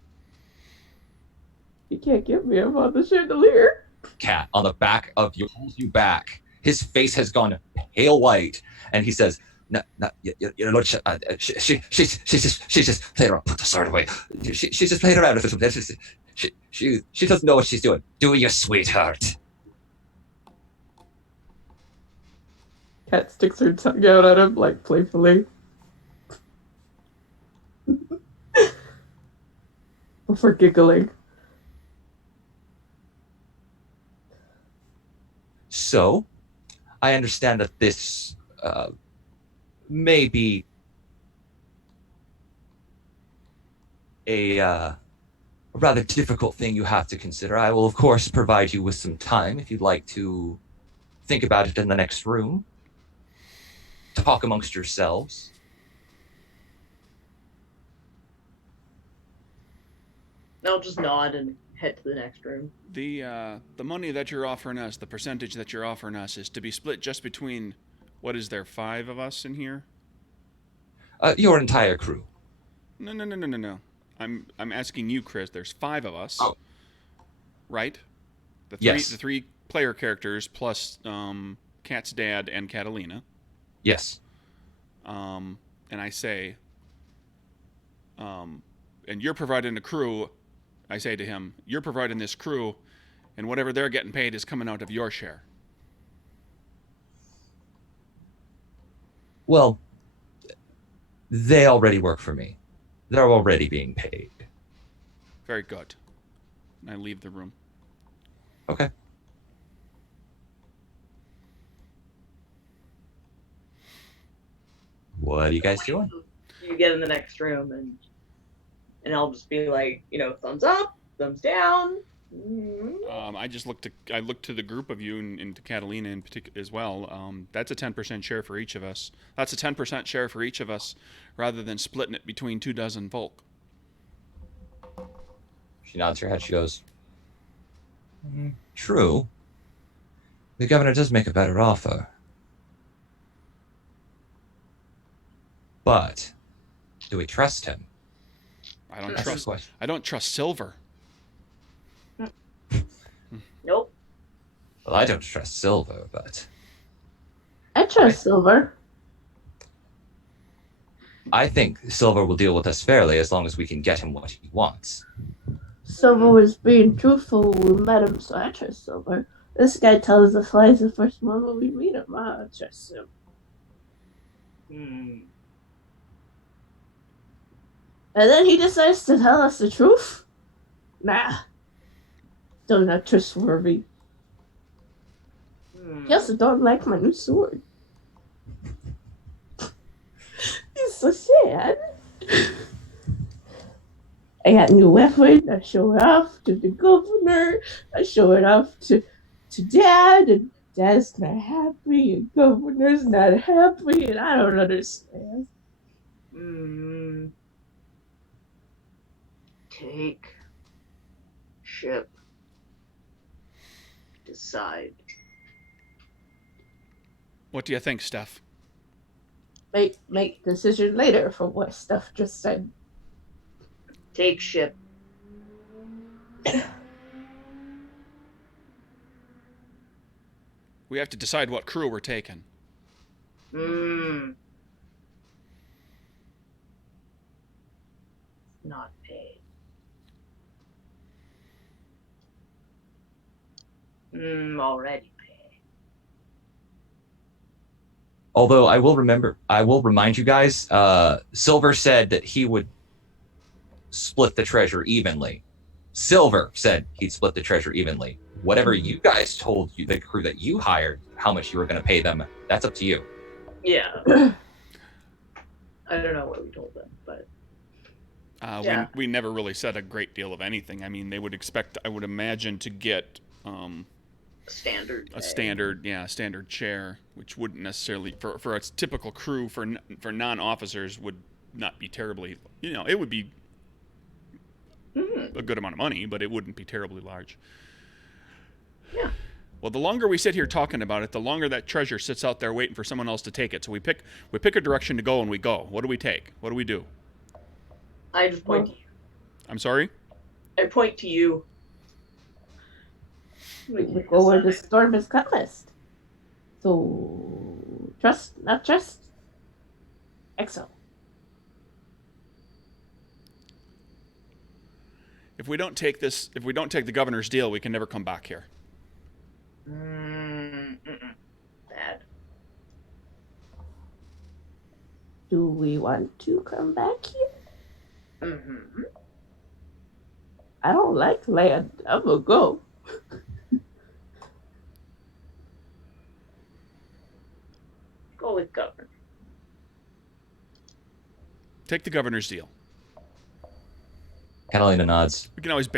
You can't get me. I'm on the chandelier. Cat on the back of you, pulls you back. His face has gone pale white, and he says, "No, your lordship. She's just playing around. Put the sword away. She's just playing around with it. She doesn't know what she's doing. Do you, sweetheart?" Cat sticks her tongue out at him, like, playfully. Before giggling. So, I understand that this may be a rather difficult thing you have to consider. I will, of course, provide you with some time if you'd like to think about it in the next room. Talk amongst yourselves. I'll just nod and head to the next room. The money that you're offering us, the percentage that you're offering us, is to be split just between, what is there, 5 of us in here? Your entire crew. No. I'm asking you, Chris. There's 5 of us. Oh. Right? Yes. The 3 player characters plus Cat's dad and Catalina. Yes. And I say, and you're providing a crew. I say to him, you're providing this crew, and whatever they're getting paid is coming out of your share. Well, they already work for me. They're already being paid. Very good. I leave the room. Okay. What are you guys doing? You get in the next room, and I'll just be like, thumbs up, thumbs down. I just look to the group of you and to Catalina in particular as well. That's a 10% share for each of us. That's a 10% share for each of us, rather than splitting it between 24 folk. She nods her head. She goes, true. The governor does make a better offer. But do we trust him? I don't That's the trust. question. I don't trust Silver. Nope. Well, I don't trust Silver, but I trust Silver. I think Silver will deal with us fairly as long as we can get him what he wants. Silver was being truthful when we met him, so I trust Silver. This guy tells us lies the first moment we meet him. I trust him. And then he decides to tell us the truth? Nah. Still not trustworthy. He also don't like my new sword. He's so sad. I got a new weapon. I show it off to the governor. I show it off to Dad, and Dad's not happy, and Governor's not happy, and I don't understand. Take. Ship. Decide. What do you think, Steph? Make decision later for what Steph just said. Take ship. We have to decide what crew we're taking. Not paid. Already paid. Although I will remind you guys, Silver said that he would split the treasure evenly. Silver said he'd split the treasure evenly. Whatever you guys told you, the crew that you hired, how much you were going to pay them, that's up to you. Yeah. I don't know what we told them, but yeah. We never really said a great deal of anything. I mean, they would expect, I would imagine, to get standard. a standard share, which wouldn't necessarily for a typical crew for non-officers would not be terribly. It would be a good amount of money, but it wouldn't be terribly large. Yeah. Well, the longer we sit here talking about it, the longer that treasure sits out there waiting for someone else to take it. So we pick a direction to go, and we go. What do we take? What do we do? I just point to you. I'm sorry? I point to you. We go where the storm is comest. So trust, not trust. Exo. If we don't take the governor's deal, we can never come back here. Bad. Do we want to come back here? Mm-hmm. I don't like land. I'm gonna go. Go with governor. Take the governor's deal. Catalina nods. We can always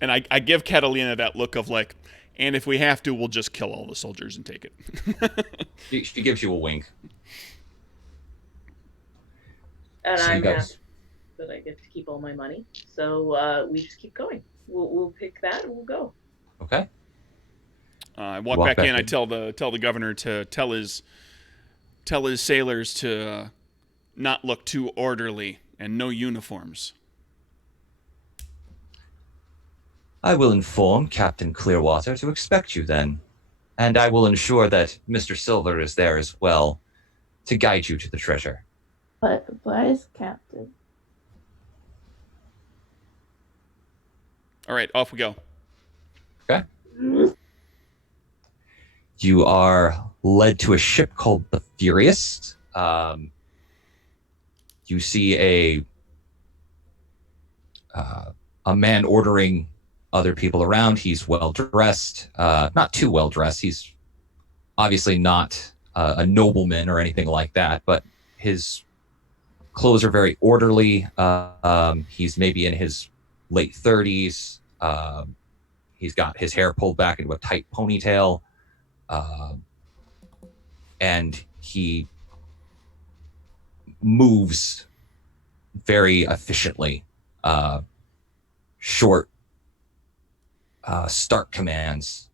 and I give Catalina that look of like, and if we have to, we'll just kill all the soldiers and take it. She gives you a wink. And So you I'm guys, happy that I get to keep all my money. So we just keep going. We'll pick that and we'll go. okay? I walk back in. I tell the governor to tell his sailors to not look too orderly and no uniforms. I will inform Captain Clearwater to expect you then, and I will ensure that Mr. Silver is there as well to guide you to the treasure. But where's Captain? All right, off we go. Okay. You are led to a ship called the Furious. You see a man ordering other people around. He's well dressed, not too well dressed. He's obviously not a nobleman or anything like that, but his clothes are very orderly. He's maybe in his late 30s. He's got his hair pulled back into a tight ponytail. And he moves very efficiently. Short, stark commands.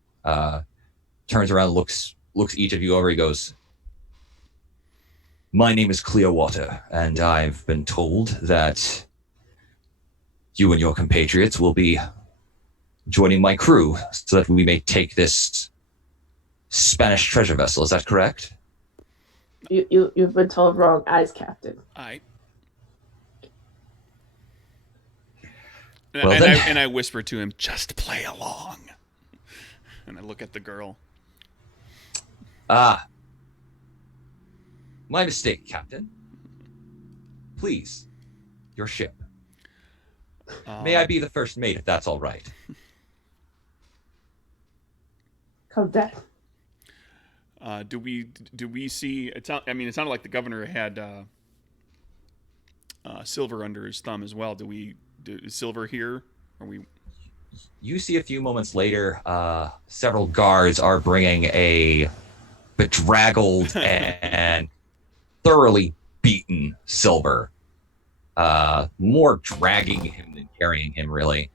Turns around, looks each of you over. He goes, "My name is Clearwater, and I've been told that you and your compatriots will be joining my crew so that we may take this Spanish treasure vessel. Is that correct?" You've been told wrong as Captain. And I whisper to him, "Just play along." And I look at the girl. My mistake, Captain. Please, your ship. May I be the first mate, if that's all right? Come down. Do we see? It sounded like the governor had Silver under his thumb as well. Is Silver here? Are we? You see a few moments later, several guards are bringing a bedraggled and thoroughly beaten Silver. More dragging him than carrying him, really.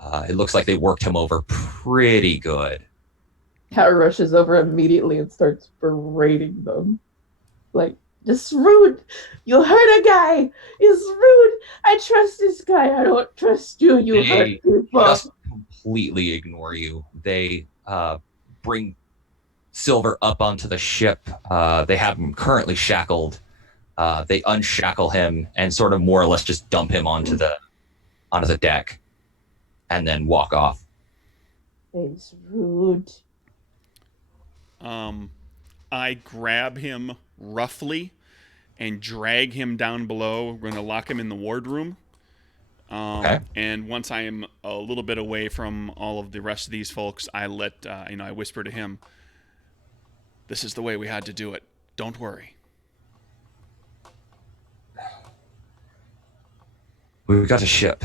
It looks like they worked him over pretty good. Cat rushes over immediately and starts berating them. Like, this is rude. You hurt a guy. It's rude. I trust this guy. I don't trust you. You hurt people. Just completely ignore you. They bring Silver up onto the ship. They have him currently shackled. They unshackle him and sort of more or less just dump him onto the deck, and then walk off. It's rude. I grab him roughly and drag him down below. We're going to lock him in the wardroom. Okay. And once I am a little bit away from all of the rest of these folks, I whisper to him, "This is the way we had to do it. Don't worry." We've got a ship.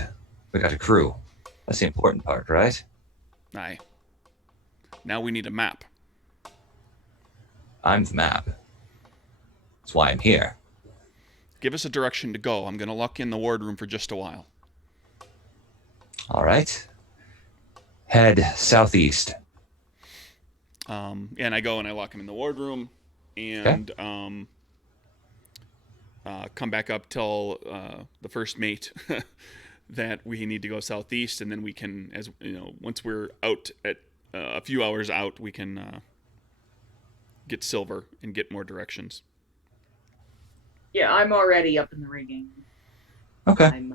We got a crew. That's the important part, right? Aye. Now we need a map. I'm the map. That's why I'm here. Give us a direction to go. I'm going to lock in the wardroom for just a while. All right. Head southeast. And I go and I lock him in the wardroom and come back up, tell the first mate that we need to go southeast, and then we can, as you know, once we're out at a few hours out, we can get Silver and get more directions. Yeah, I'm already up in the rigging. Okay.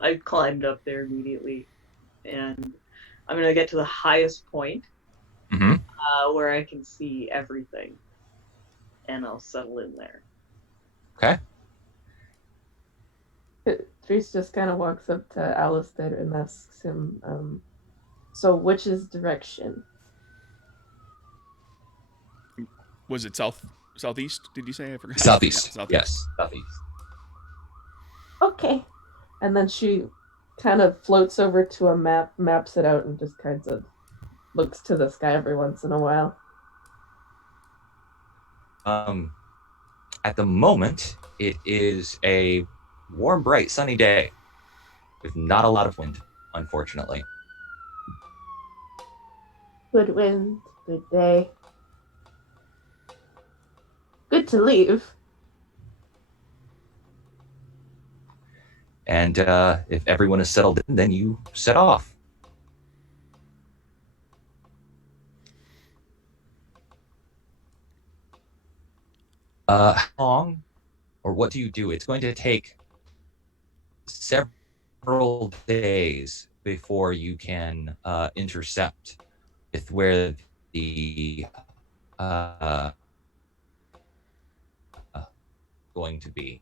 I climbed up there immediately, and I'm gonna get to the highest point Mm-hmm. where I can see everything, and I'll settle in there. Okay. Catrice just kind of walks up to Alistair and asks him, so which is direction? Was it southeast? Did you say? I forgot. Yeah, Southeast. southeast. Yes, southeast. Okay. And then she kind of floats over to a map, maps it out, and just kind of looks to the sky every once in a while. At the moment, it is a warm, bright, sunny day with not a lot of wind, unfortunately. Good wind, good day. Good to leave. And if everyone is settled in, then you set off. How long, or what do you do? It's going to take several days before you can intercept with where the going to be.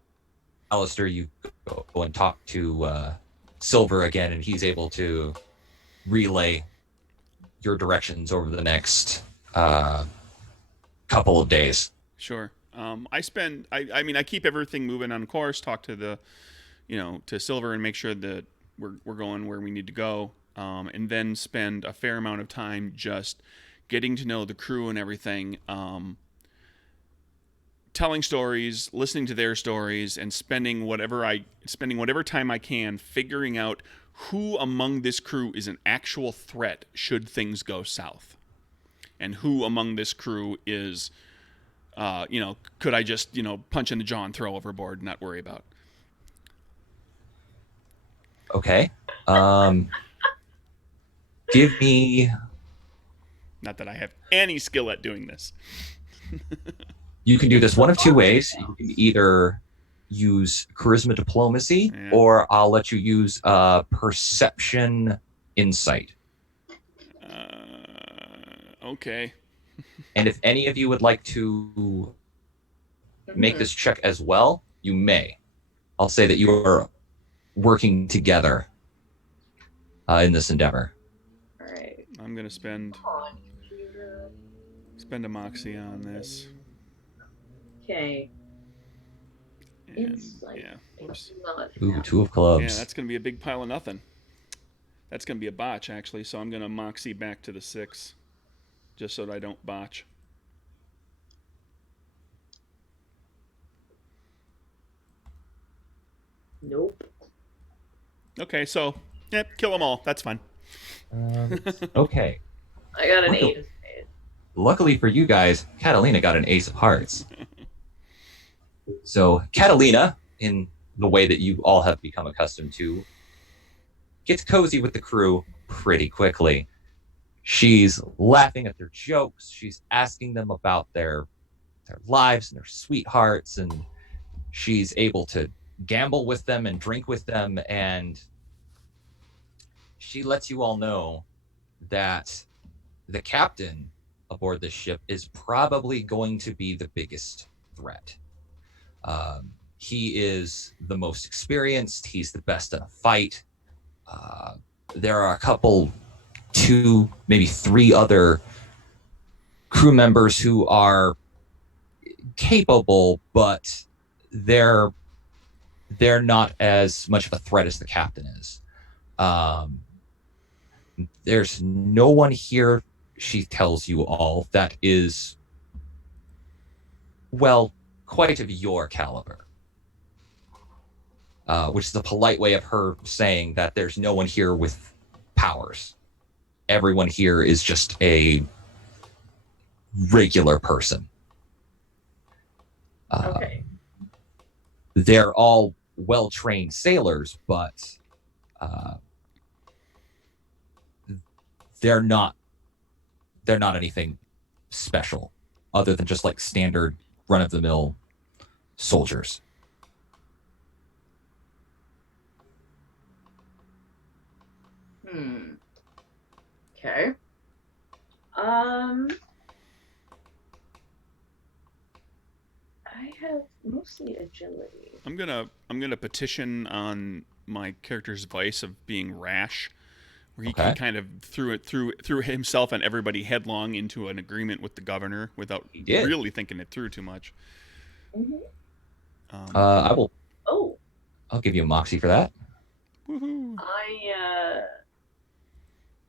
Alistair, you go and talk to Silver again, and he's able to relay your directions over the next couple of days. Sure. I keep everything moving on course. Talk to to Silver and make sure that we're going where we need to go. And then spend a fair amount of time just getting to know the crew and everything. Telling stories, listening to their stories, and spending whatever time I can figuring out who among this crew is an actual threat should things go south, and who among this crew is, could I just punch in the jaw and throw overboard and not worry about. Okay. Give me. Not that I have any skill at doing this. You can do this one of two ways. You can either use charisma diplomacy, or I'll let you use perception insight. Okay. And if any of you would like to make this check as well, you may. I'll say that you are working together in this endeavor. All right. I'm gonna spend a moxie on this. Okay. And, Insight. yeah. Whoops. Ooh, 2 of clubs. Yeah, that's gonna be a big pile of nothing. That's gonna be a botch actually. So I'm gonna moxie back to the 6, just so that I don't botch. Nope. Okay, so kill them all. That's fine. Okay. I got an 8. Luckily for you guys, Catalina got an ace of hearts. So Catalina, in the way that you all have become accustomed to, gets cozy with the crew pretty quickly. She's laughing at their jokes. She's asking them about their lives and their sweethearts, and she's able to gamble with them and drink with them, and she lets you all know that the captain aboard this ship is probably going to be the biggest threat. He is the most experienced. He's the best in a fight. There are a couple, 2, maybe 3 other crew members who are capable, but they're not as much of a threat as the captain is. There's no one here, she tells you all, that is, well, quite of your caliber. Which is a polite way of her saying that there's no one here with powers. Everyone here is just a regular person. Okay. They're all well-trained sailors, but they're not anything special other than just like standard run-of-the-mill soldiers. Okay. I I have mostly agility. I'm gonna petition on my character's vice of being rash, where he Okay. kind of threw himself and everybody headlong into an agreement with the governor without He did. really thinking it through too much. Mm-hmm. I will. Oh, I'll give you a moxie for that. Woohoo!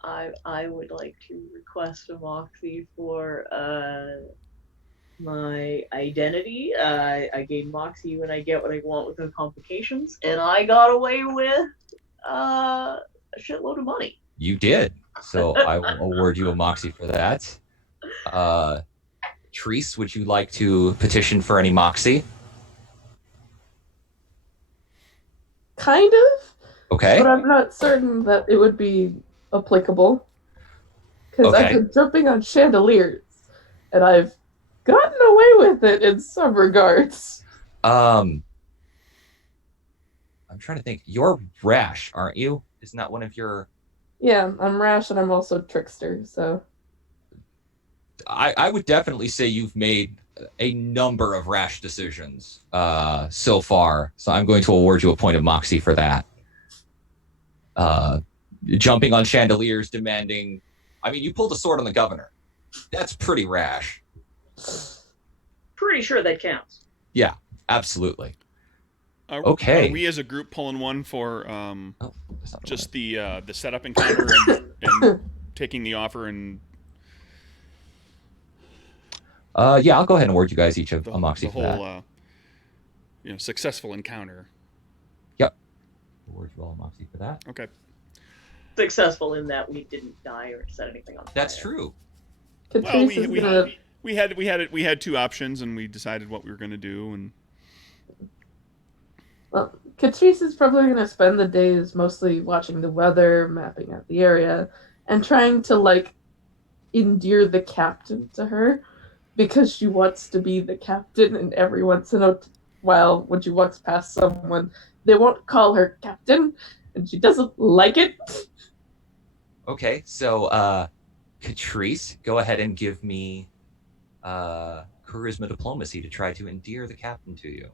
I would like to request a moxie for my identity. I gain moxie when I get what I want with no complications, and I got away with a shitload of money. You did. So I will award you a moxie for that. Treese, would you like to petition for any moxie? Kind of, Okay. but I'm not certain that it would be applicable. Because I've Okay. been jumping on chandeliers, and I've gotten away with it in some regards. I'm trying to think. You're rash, aren't you? Isn't that one of your? Yeah, I'm rash and I'm also trickster, so. I would definitely say you've made a number of rash decisions so far. So I'm going to award you a point of moxie for that. Jumping on chandeliers, demanding. I mean, you pulled a sword on the governor. That's pretty rash. Pretty sure that counts. Yeah, absolutely. Are we as a group pulling one for just the setup encounter and taking the offer and? Yeah, I'll go ahead and award you guys each a moxie the for whole, that. successful encounter. Yep. Award you all a moxie for that. Okay. Successful in that we didn't die or set anything on fire. That's true. Well, we had two options and we decided what we were going to do and. Well, Catrice is probably going to spend the days mostly watching the weather, mapping out the area, and trying to, endear the captain to her, because she wants to be the captain, and every once in a while, when she walks past someone, they won't call her captain, and she doesn't like it. Okay, so, Catrice, go ahead and give me charisma diplomacy to try to endear the captain to you.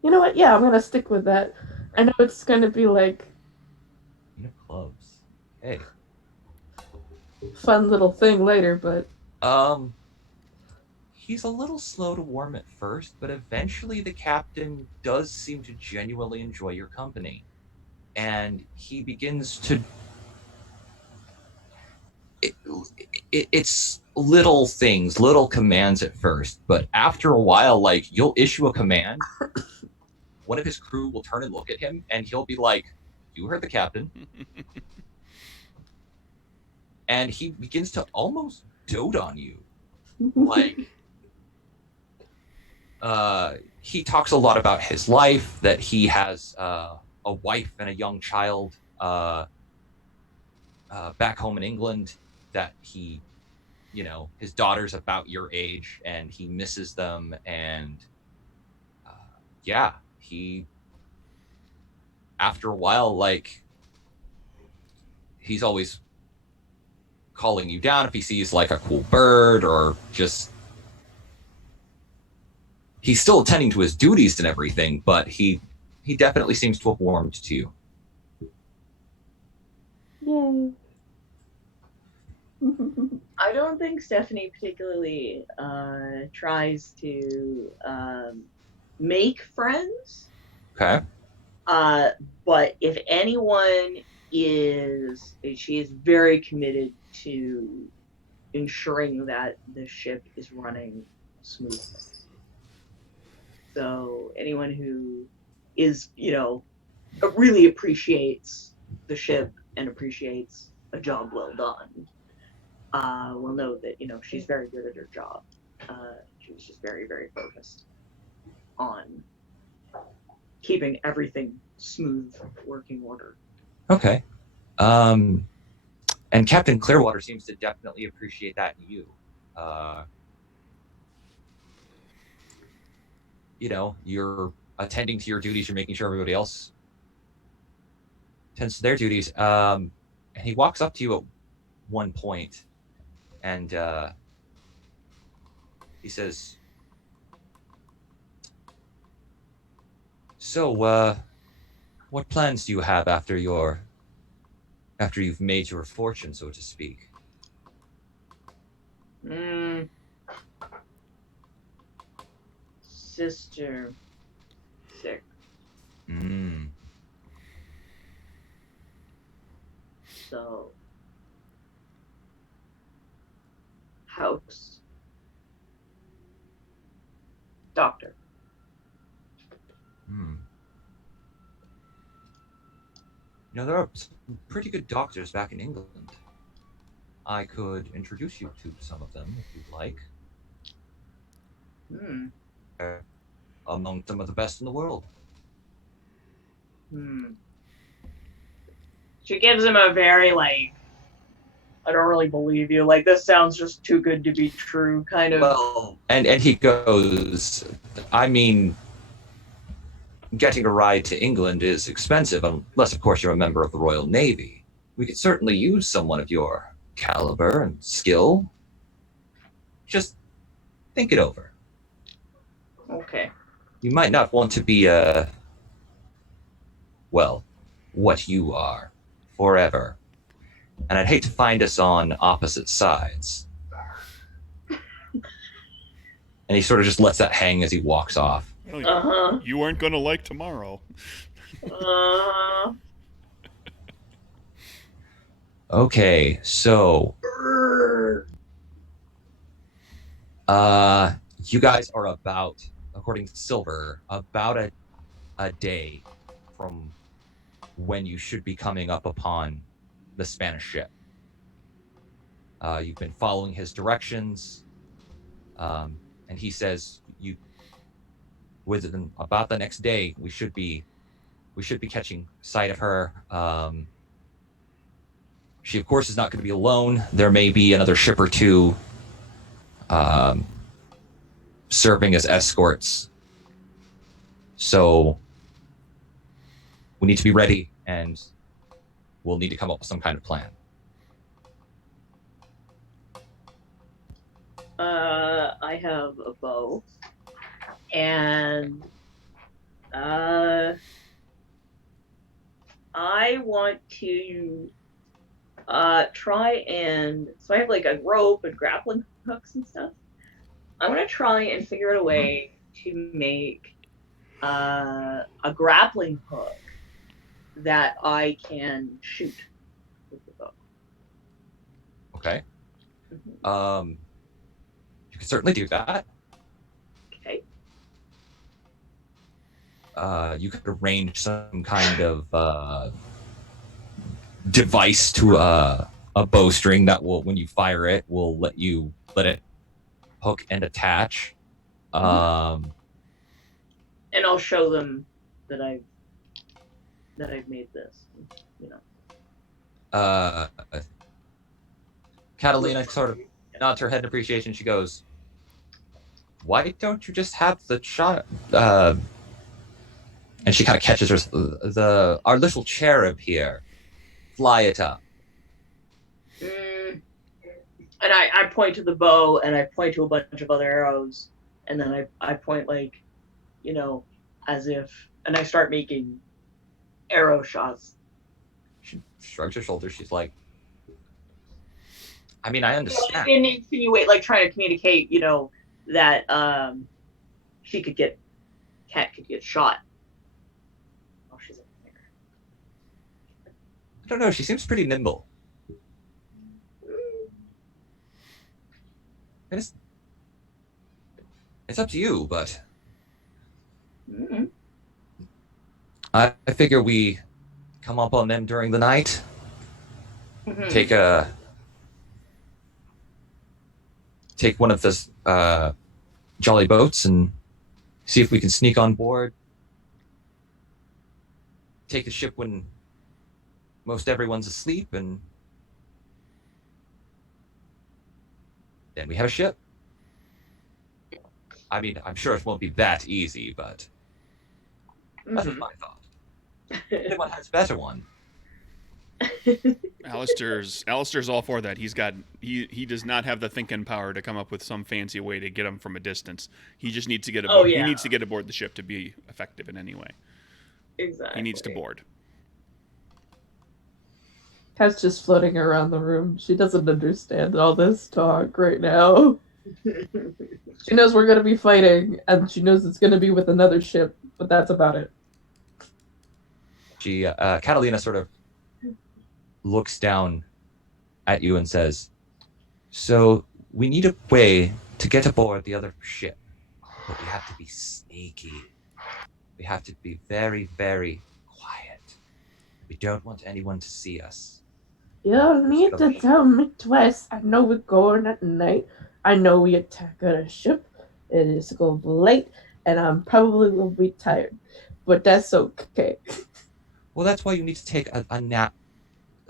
You know what? Yeah, I'm going to stick with that. I know it's going to be, Clubs. Hey. fun little thing later, but... He's a little slow to warm at first, but eventually the captain does seem to genuinely enjoy your company. And he begins to... It's little things, little commands at first, but after a while, you'll issue a command, one of his crew will turn and look at him, and he'll be like, "You heard the captain." And he begins to almost dote on you. He talks a lot about his life, that he has a wife and a young child back home in England, that he, his daughter's about your age and he misses them. And he, after a while, he's always calling you down if he sees a cool bird, or just, he's still attending to his duties and everything, but he definitely seems to have warmed to you. Yay. I don't think Stephanie particularly tries to make friends. Okay. But if anyone she is very committed to ensuring that the ship is running smoothly. So anyone who is, really appreciates the ship and appreciates a job well done, will know that, she's very good at her job. She was just very, very focused on keeping everything smooth, working order. Okay. And Captain Clearwater seems to definitely appreciate that in you. you're attending to your duties, you're making sure everybody else tends to their duties. And he walks up to you at one point, and he says, "So, what plans do you have after you've made your fortune, so to speak?" Sister. Sick. So. House. Doctor. There are some pretty good doctors back in England. I could introduce you to some of them if you'd like. Among some of the best in the world. She gives him a very, like, I don't really believe you. Like, this sounds just too good to be true, kind of. Well, and he goes, I mean, getting a ride to England is expensive, unless, of course, you're a member of the Royal Navy. We could certainly use someone of your caliber and skill. Just think it over. Okay. You might not want to be what you are forever. And I'd hate to find us on opposite sides. And he sort of just lets that hang as he walks off. You aren't going to like tomorrow. Okay, so you guys are about, according to Silver, about a day from when you should be coming up upon the Spanish ship. You've been following his directions, and he says within about the next day we should be catching sight of her. She, of course, is not going to be alone. There may be another ship or two serving as escorts. So we need to be ready, and we'll need to come up with some kind of plan. I have a bow, and I want to try and, so I have like a rope and grappling hooks and stuff. I'm gonna try and figure out a way to make a grappling hook that I can shoot with the bow. Okay. You can certainly do that. Okay. You could arrange some kind of device to a bowstring that will, when you fire it, will let it hook and attach. And I'll show them that I've made this. Catalina sort of nods her head in appreciation. She goes, "Why don't you just have the shot?" And she kind of catches our little cherub here. Fly it up. And I point to the bow, and I point to a bunch of other arrows, and then I point, like, as if, and I start making arrow shots. She shrugs her shoulders. She's like, I mean, I understand. So, insinuate, like, trying to communicate, that Cat could get shot. Oh, she's up there. I don't know. She seems pretty nimble. It's up to you, but I figure we come up on them during the night. Take one of the jolly boats and see if we can sneak on board. Take the ship when most everyone's asleep, and then we have a ship. I mean, I'm sure it won't be that easy, but that's Mhm. my thought. Anyone has a better one. Alistair's all for that. He does not have the thinking power to come up with some fancy way to get him from a distance. He just needs to get Oh aboard. He yeah, needs to get aboard the ship to be effective in any way. He needs to exactly. board. Kat's just floating around the room. She doesn't understand all this talk right now. She knows we're gonna be fighting, and she knows it's gonna be with another ship, but that's about it. Catalina sort of looks down at you and says, "So we need a way to get aboard the other ship, but we have to be sneaky. We have to be very, very quiet. We don't want anyone to see us." You don't need to tell me twice. I know we're going at night. I know we attack on a ship. It is going to be late, and I'm probably will be tired. But that's okay. Well, that's why you need to take a nap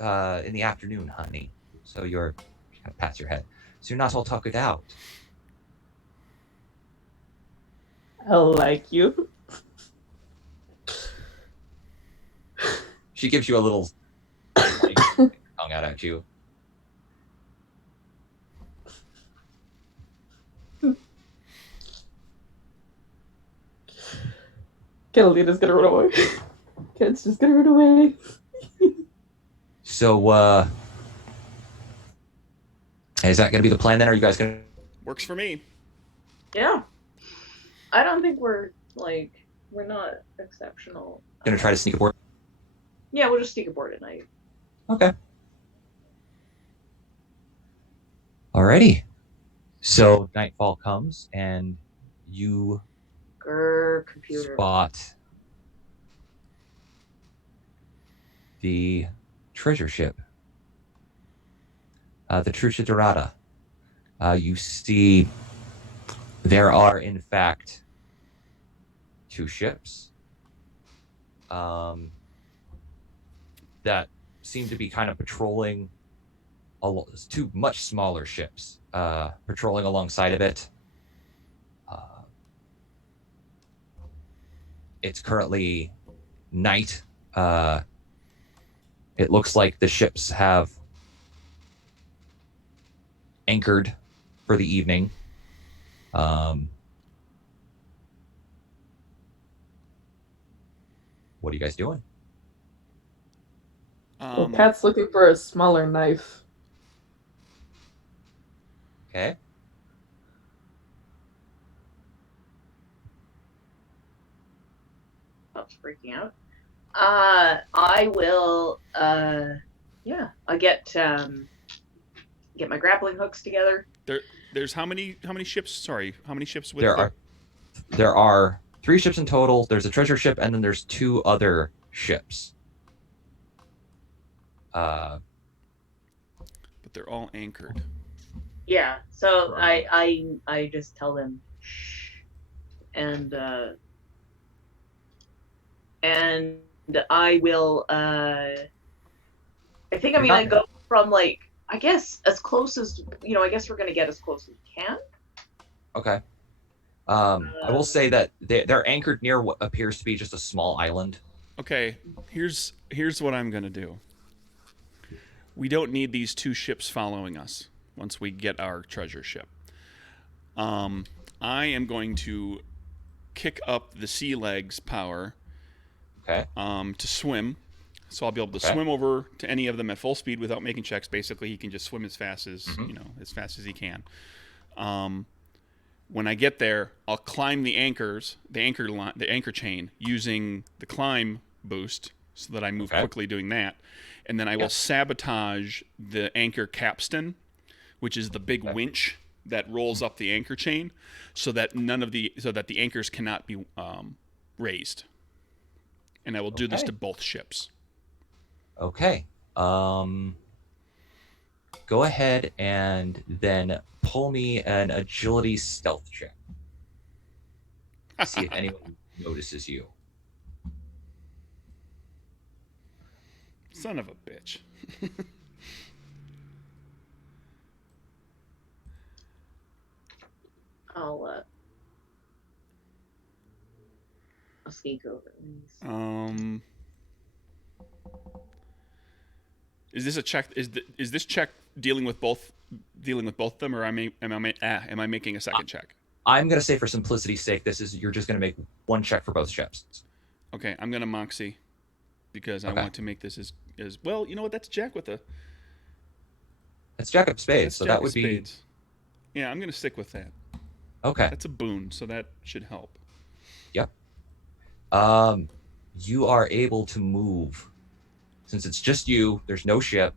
in the afternoon, honey. So you're kind of pats your head. So you're not all tuckered out. I like you. She gives you a little tongue out at you. Catalina's gonna run away. Kat's just gonna run away. So, is that going to be the plan then? Or are you guys going to... Works for me. Yeah, I don't think we're not exceptional. Going to try to sneak aboard? Yeah, we'll just sneak aboard at night. Okay. Alrighty. So nightfall comes and you Computer. spot the treasure ship, the Trucha Dorada. You see there are, in fact, two ships that seem to be kind of patrolling, two much smaller ships patrolling alongside of it. It's currently night. It looks like the ships have anchored for the evening. What are you guys doing? Well, Kat's looking for a smaller knife. Okay. Stop's freaking out. I will. I get my grappling hooks together. There's how many ships? Sorry, how many ships with there are 3 ships in total. There's a treasure ship, and then there's 2 other ships. But they're all anchored. Yeah. So I just tell them shh, and I will. I think I'm gonna go from I guess as close as I guess we're gonna get as close as we can. Okay. I will say that they're anchored near what appears to be just a small island. Okay, here's what I'm gonna do. We don't need these 2 ships following us once we get our treasure ship. I am going to kick up the sea legs power. Okay. To swim. So I'll be able to swim over to any of them at full speed without making checks. Basically, he can just swim as fast as as fast as he can. When I get there, I'll climb the anchor chain using the climb boost, so that I move quickly doing that, and then I will sabotage the anchor capstan, which is the big winch that rolls up the anchor chain, so that the anchors cannot be raised. And I will do this to both ships. Okay. Go ahead and then pull me an agility stealth check. See if anyone notices you. Son of a bitch. I'll I'll sneak over. Is this a check? Is this check dealing with both of them, or am I making a second check? I'm gonna say for simplicity's sake, you're just gonna make one check for both ships. Okay, I'm gonna Moxie because I want to make this as well. You know what? That's Jack with a. It's Jack of Spades, That's so Jack that of would spades. Yeah, I'm gonna stick with that. Okay. That's a boon, so that should help. Yep. You are able to move. Since it's just you, there's no ship.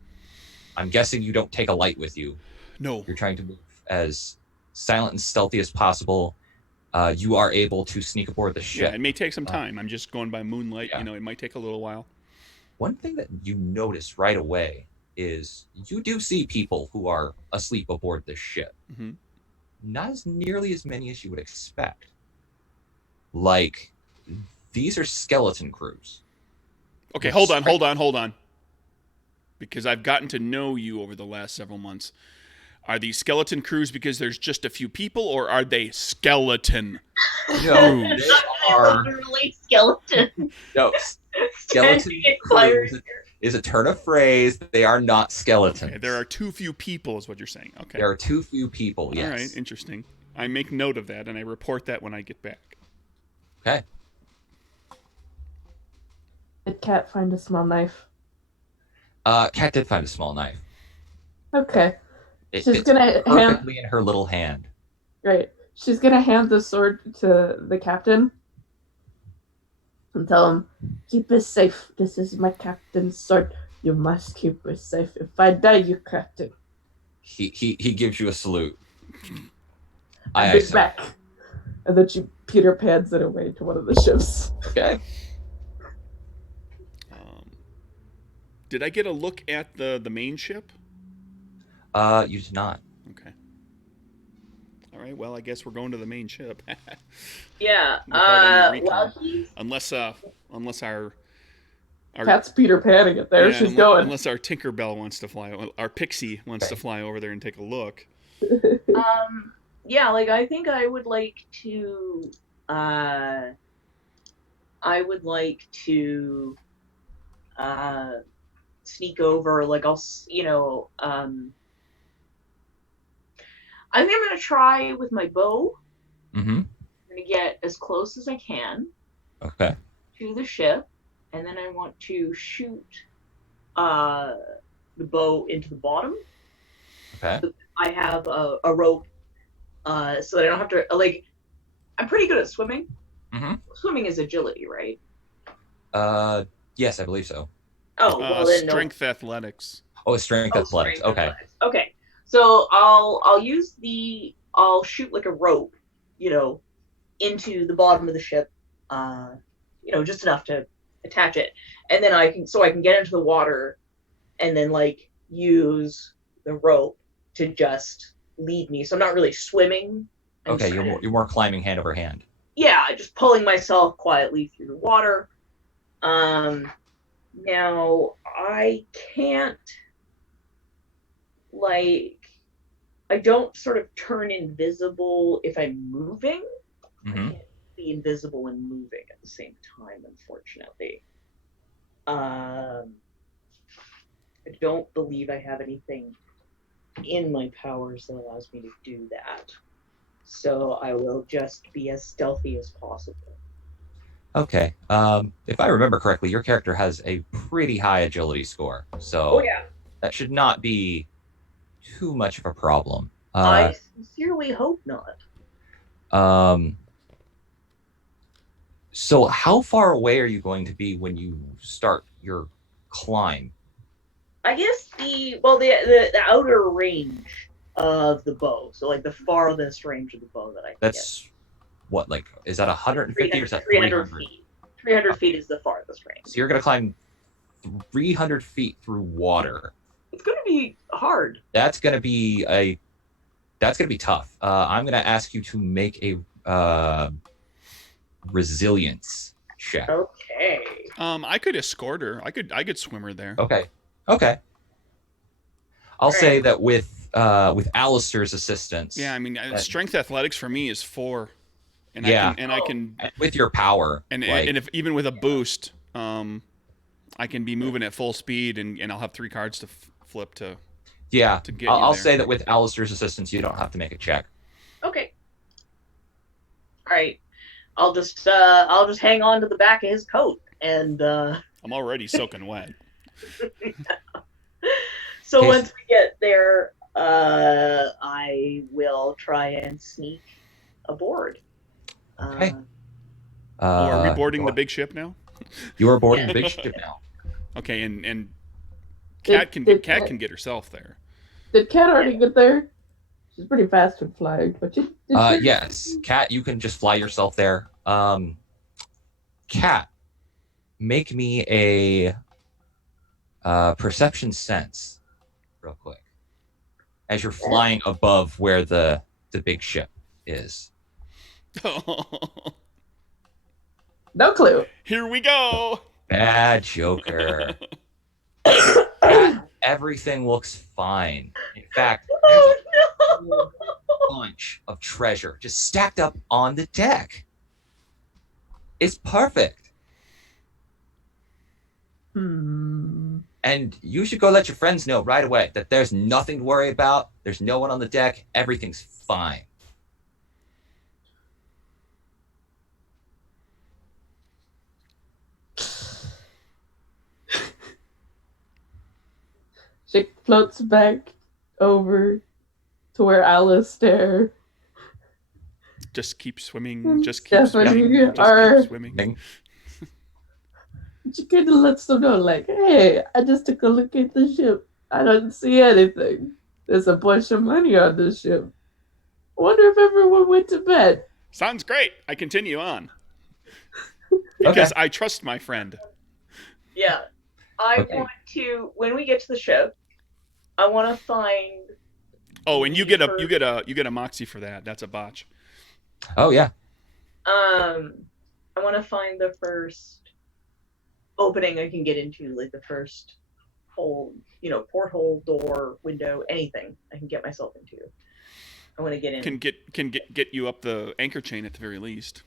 I'm guessing you don't take a light with you. No. You're trying to move as silent and stealthy as possible. You are able to sneak aboard the ship. Yeah, it may take some time. I'm just going by moonlight. Yeah. You know, it might take a little while. One thing that you notice right away is you do see people who are asleep aboard this ship. Mm-hmm. Not as nearly as many as you would expect. Like, these are skeleton crews. Okay, hold on. Because I've gotten to know you over the last several months. Are these skeleton crews because there's just a few people, or are they skeleton crews? They are literally skeleton. No, skeleton crews is a turn of phrase. They are not skeletons. Okay, there are too few people, is what you're saying. Okay. There are too few people. Yes. All right. Interesting. I make note of that, and I report that when I get back. Okay. Did Cat find a small knife? Cat did find a small knife. Okay. It She's fits gonna perfectly in her little hand. Right. She's gonna hand the sword to the captain and tell him, "Keep it safe. This is my captain's sword. You must keep it safe. If I die, you captain." He gives you a salute. Big back. And then she Peter Pans it away to one of the ships. Okay. Did I get a look at the main ship? You did not. Okay. All right. Well, I guess we're going to the main ship. Yeah. Well, unless our Cat's Peter Panning it there. She's going. Unless our Tinkerbell wants to fly, our Pixie wants to fly over there and take a look. Yeah, like I think I would like to. Sneak over. Like I'll, I think I'm gonna try with my bow. Mm-hmm. I'm gonna get as close as I can. Okay. To the ship, and then I want to shoot the bow into the bottom. Okay. So I have a rope, so that I don't have to I'm pretty good at swimming. Mm-hmm. Swimming is agility, right? Yes, I believe so. Oh, well then strength athletics. Oh, it's strength athletics. Strength okay. Athletics. Okay. So I'll shoot like a rope, into the bottom of the ship, just enough to attach it, and then I can get into the water, and then use the rope to just lead me. So I'm not really swimming. Okay, you're more climbing hand over hand. Yeah, just pulling myself quietly through the water. Now I can't I don't sort of turn invisible if I'm moving. Mm-hmm. I can't be invisible and moving at the same time, unfortunately. I don't believe I have anything in my powers that allows me to do that. So I will just be as stealthy as possible. Okay. If I remember correctly, your character has a pretty high agility score, so that should not be too much of a problem. I sincerely hope not. So how far away are you going to be when you start your climb? I guess the outer range of the bow, so the farthest range of the bow that I can That's what, is that 150 or is that 300 feet? 300 feet is the farthest range. So you're going to climb 300 feet through water. It's going to be hard. That's going to be tough. I'm going to ask you to make a resilience check. Okay. I could escort her. I could swim her there. Okay. I'll say that with Alistair's assistance. Yeah, I mean, strength athletics for me is 4. And Yeah. I can With your power. and like, and if even with a boost, I can be moving at full speed, and I'll have 3 cards to flip to yeah, get I'll, you I'll there. say that with Alistair's assistance, you don't have to make a check. Okay. All right. I'll just hang on to the back of his coat, and I'm already soaking wet. so Okay. once we get there, I will try and sneak aboard. Okay. Are we boarding go the on. big ship now? You are boarding Yeah. the big ship now. Okay, and Did- Cat did can get herself there. Did Cat already get there? She's pretty fast with flying, but did she? Yes, Cat, you can just fly yourself there. Cat, make me a perception sense, real quick, as you're flying above where the big ship is. No clue. Here we go. Bad Joker. Cat, everything looks fine. In fact, there's Oh a no! bunch of treasure just stacked up on the deck. It's perfect. And you should go let your friends know right away that there's nothing to worry about. There's no one on the deck. Everything's fine. She floats back over to where Alistair Just keep swimming. and Just keep Stephanie swimming. Just are. keep swimming. She kind of lets them know, like, hey, I just took a look at the ship. I don't see anything. There's a bunch of money on this ship. I wonder if everyone went to bed. Sounds great. I continue on Okay. because I trust my friend. Yeah, I Okay. want to. When we get to the ship, I want to find. Oh, and you get a moxie for that. That's a botch. Oh, yeah. I want to find the first opening I can get into, like the first hole, porthole, door, window, anything I can get myself into. I want to get in. Can get you up the anchor chain at the very least.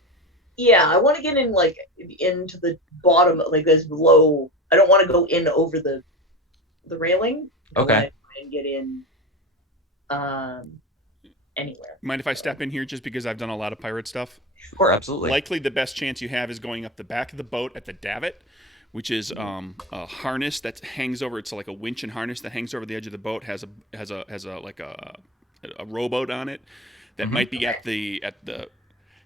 Yeah, I want to get in, like, into the bottom, like this low. I don't want to go in over the railing. I Okay. want to try and get in anywhere. Mind if I step in here just because I've done a lot of pirate stuff? Sure, absolutely. Likely the best chance you have is going up the back of the boat at the davit, which is a harness that hangs over. It's like a winch and harness that hangs over the edge of the boat. Has a like a rowboat on it that might be at the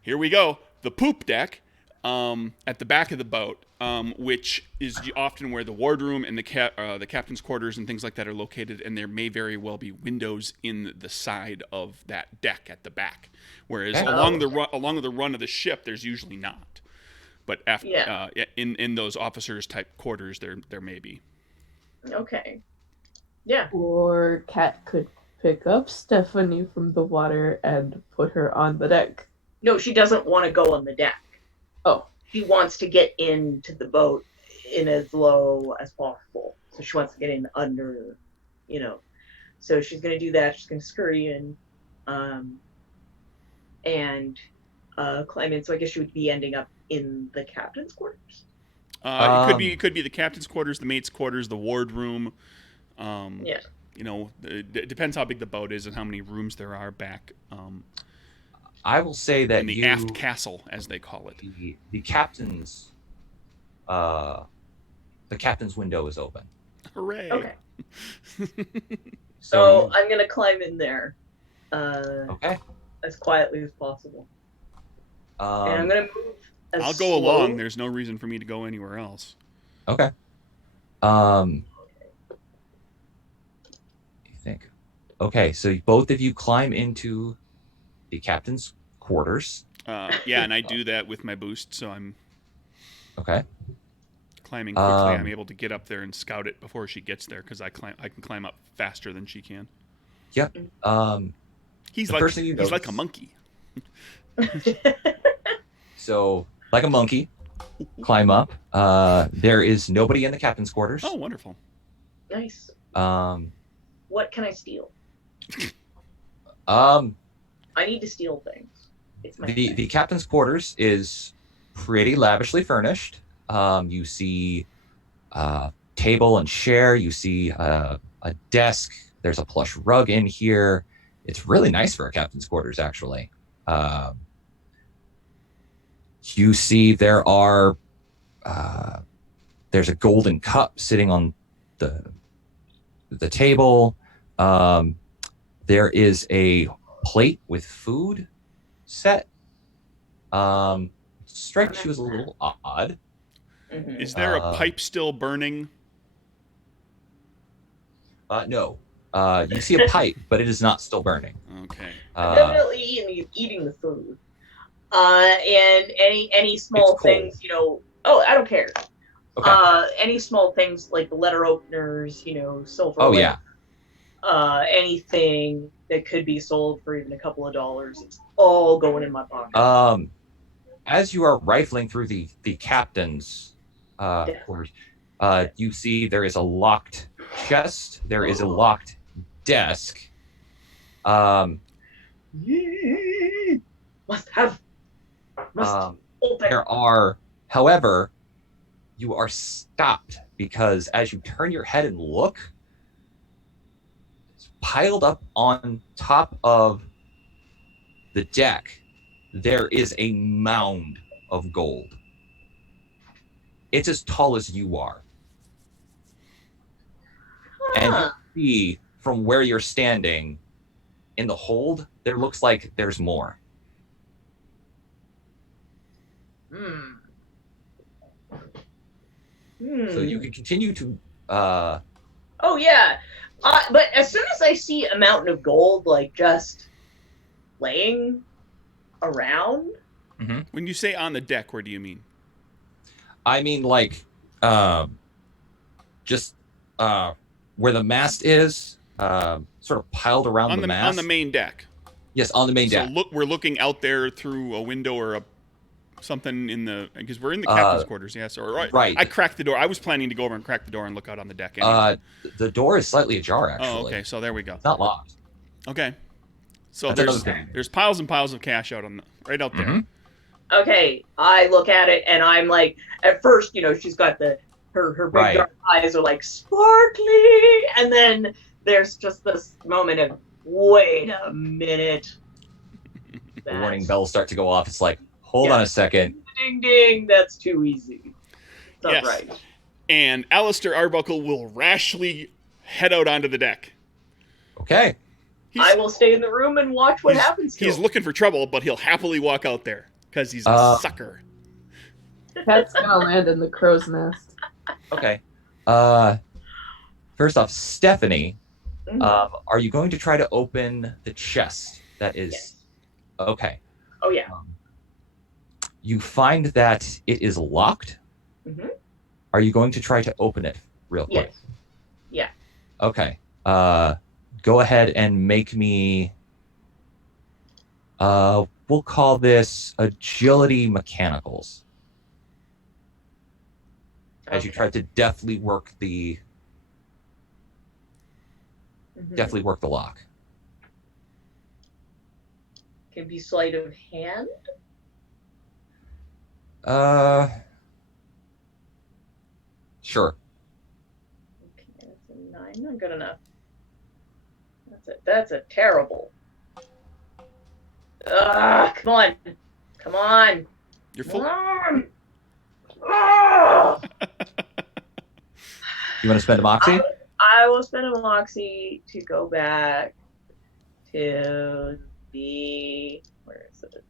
here we go, the poop deck at the back of the boat, which is often where the wardroom and the captain's quarters and things like that are located, and there may very well be windows in the side of that deck at the back, whereas along the run of the ship there's usually not. But after in those officers type quarters there may be. Okay. Yeah. Or Cat could pick up Stephanie from the water and put her on the deck. No, she doesn't want to go on the deck. Oh. She wants to get into the boat in as low as possible. So she wants to get in under, So she's going to do that. She's going to scurry in and climb in. So I guess she would be ending up in the captain's quarters. It could be the captain's quarters, the mate's quarters, the wardroom. Yeah. It depends how big the boat is and how many rooms there are back. I will say that in the aft castle, as they call it. The captain's window is open. Hooray! Okay. So So I'm going to climb in there okay. as quietly as possible. And I'm going to move as I'll go along. There's no reason for me to go anywhere else. Okay. You think? Okay, so both of you climb into the captain's quarters. Yeah, and I do that with my boost, so I'm Okay. climbing quickly. I'm able to get up there and scout it before she gets there because I can climb up faster than she can. Yep. He's The like first thing you he's like notice- a monkey. So, like a monkey, climb up. There is nobody in the captain's quarters. Oh, wonderful. Nice. Um, What can I steal? um, I need to steal things. It's my The captain's quarters is pretty lavishly furnished. You see table and chair. You see a desk. There's a plush rug in here. It's really nice for a captain's quarters, actually. You see there's a golden cup sitting on the table. There is a plate with food set. Strikes you as a little odd. Mhm. Is there a pipe still burning? No. You see a pipe, but it is not still burning. Okay. I'm definitely eating the food. And any small things, Oh, I don't care. Okay. Any small things like the letter openers, silver. Oh, yeah. Anything that could be sold for even a couple of dollars, it's all going in my pocket. As you are rifling through the captain's quarters, you see there is a locked chest. There is a locked desk. Must open. There are, however, you are stopped because as you turn your head and look, it's piled up on top of the deck. There is a mound of gold. It's as tall as you are. And you see from where you're standing in the hold, there looks like there's more. So you can continue to Oh yeah, but as soon as I see a mountain of gold like just laying around, When you say on the deck, where do you mean? I mean, like, just where the mast is, sort of piled around the mast. On the main deck. Yes, on the main deck. So we're looking out there through a window or something because we're in the captain's quarters. Yes, right. I cracked the door. I was planning to go over and crack the door and look out on the deck. Anyway. The door is slightly ajar, actually. Oh, okay. So there we go. It's not locked. Okay. So That's there's piles and piles of cash right out there. Okay, I look at it and I'm like, at first, she's got her big dark eyes are like sparkly, and then there's just this moment of, wait a minute. The warning bells start to go off. It's like, hold on a second. Ding ding, that's too easy. That's right. And Alistair Arbuckle will rashly head out onto the deck. Okay. I will stay in the room and watch what happens to him. He's looking for trouble, but he'll happily walk out there because he's a sucker. Cat's gonna land in the crow's nest. Okay. First off, Stephanie, are you going to try to open the chest? That is... Yes. Okay. Oh, yeah. You find that it is locked. Are you going to try to open it real quick? Yes. Yeah. Okay. Go ahead and make me... we'll call this Agility Mechanicals. As you try to deftly work the lock. Can be sleight of hand. Sure. Okay, that's a 9. Not good enough. That's a terrible. Come on. Come on. You're full. You want to spend a moxie? I will spend a moxie to go back to the... Where is it?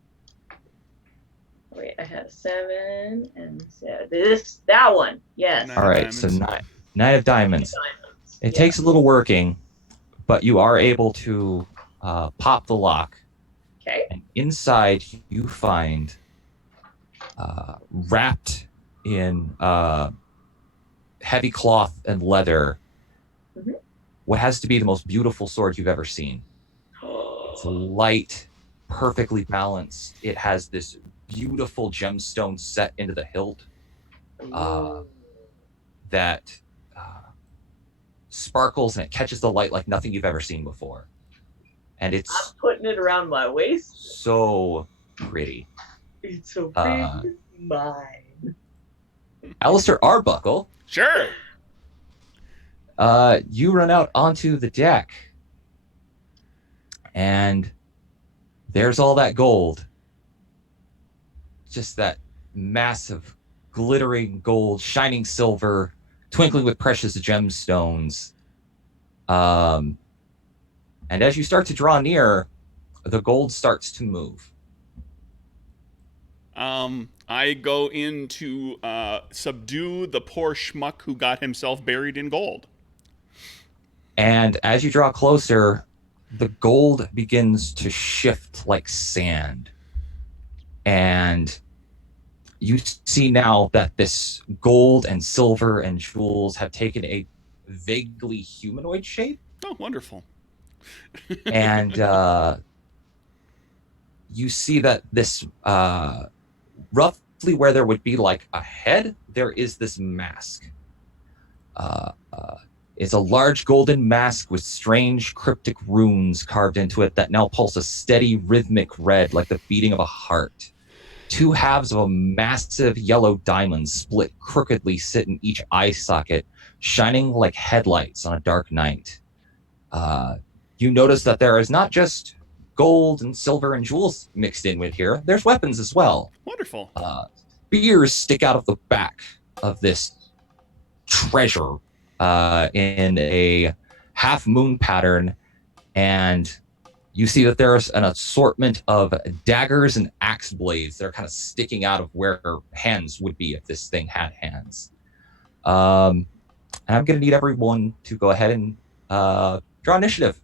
Wait, I had a 7 and that one. Yes. All right, so nine of diamonds. It takes a little working, but you are able to pop the lock. Okay. And inside you find wrapped in heavy cloth and leather what has to be the most beautiful sword you've ever seen. It's light, perfectly balanced. It has this beautiful gemstone set into the hilt that sparkles and it catches the light like nothing you've ever seen before. And it's I'm putting it around my waist. so pretty. It's so Uh, pretty. Mine. Alistair Arbuckle, Sure. you run out onto the deck, and there's all that gold. Just that massive, glittering gold, shining silver, twinkling with precious gemstones. And as you start to draw near, the gold starts to move. I go in to subdue the poor schmuck who got himself buried in gold. And as you draw closer, the gold begins to shift like sand. And you see now that this gold and silver and jewels have taken a vaguely humanoid shape. Oh, wonderful. And you see that this roughly where there would be like a head, there is this mask. It's a large golden mask with strange cryptic runes carved into it that now pulse a steady rhythmic red like the beating of a heart. Two halves of a massive yellow diamond split crookedly sit in each eye socket, shining like headlights on a dark night. You notice that there is not just gold and silver and jewels mixed in with here. There's weapons as well. Wonderful. Spears stick out of the back of this treasure in a half moon pattern, and you see that there's an assortment of daggers and axe blades that are kind of sticking out of where hands would be if this thing had hands. And I'm going to need everyone to go ahead and draw initiative.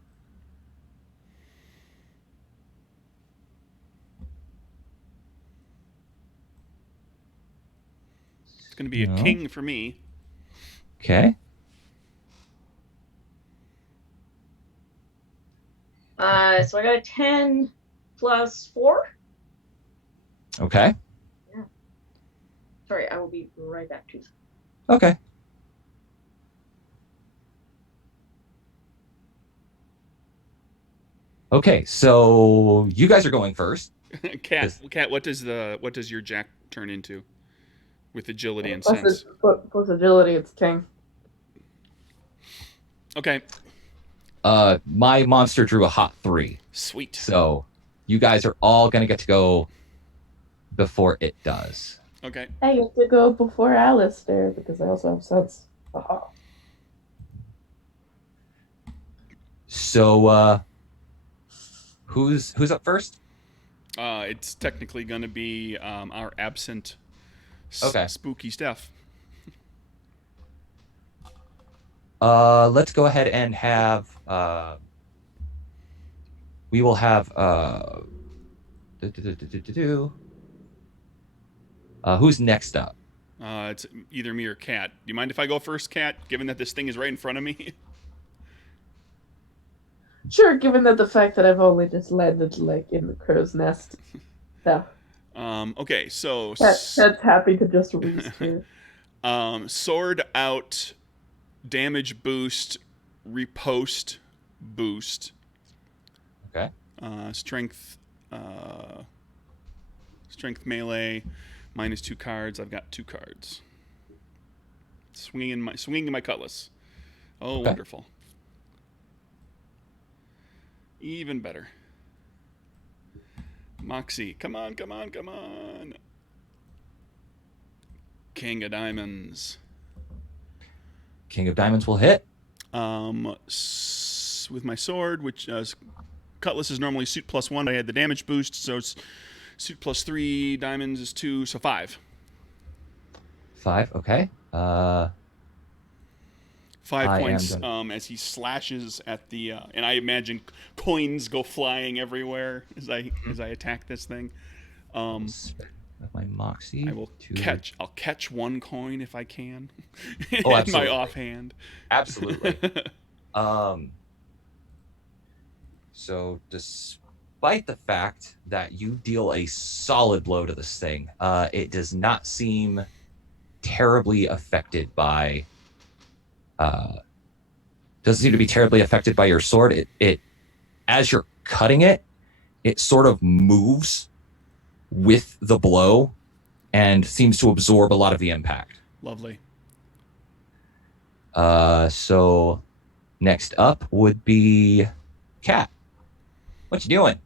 It's going to be a king for me. Okay. So I got a 10 plus 4. Okay. Yeah. Sorry, I will be right back to you. Okay. Okay, so you guys are going first. Cat, what does your jack turn into with agility and Plus sense? plus agility, it's king. Okay. My monster drew a hot 3. Sweet. So you guys are all going to get to go before it does. Okay. I get to go before Alistair because I also have sense. Aha. So who's up first? It's technically going to be our absent spooky Steph. Let's go ahead and have we will have who's next up? It's either me or Cat. Do you mind if I go first, Cat, given that this thing is right in front of me? Sure, given that the fact that I've only just landed like in the crow's nest. Yeah. Okay, so Cat's happy to just roost here. sword out, damage boost, riposte boost. Okay. Strength melee, -2 cards. I've got 2 cards. Swinging my cutlass. Oh, Okay. Wonderful. Even better. Moxie, come on. King of Diamonds. King of Diamonds will hit. With my sword, which cutlass is normally suit +1. I had the damage boost, so it's suit +3. Diamonds is 2, so 5. 5. Okay. 5 points as he slashes at the and I imagine coins go flying everywhere as I attack this thing. With my moxie, I'll catch 1 coin if I can. Oh, in my offhand. Absolutely. So despite the fact that you deal a solid blow to this thing, it does not seem terribly affected by doesn't seem to be terribly affected by your sword. It as you're cutting it, it sort of moves with the blow and seems to absorb a lot of the impact. Lovely. So next up would be Cat. What you doing?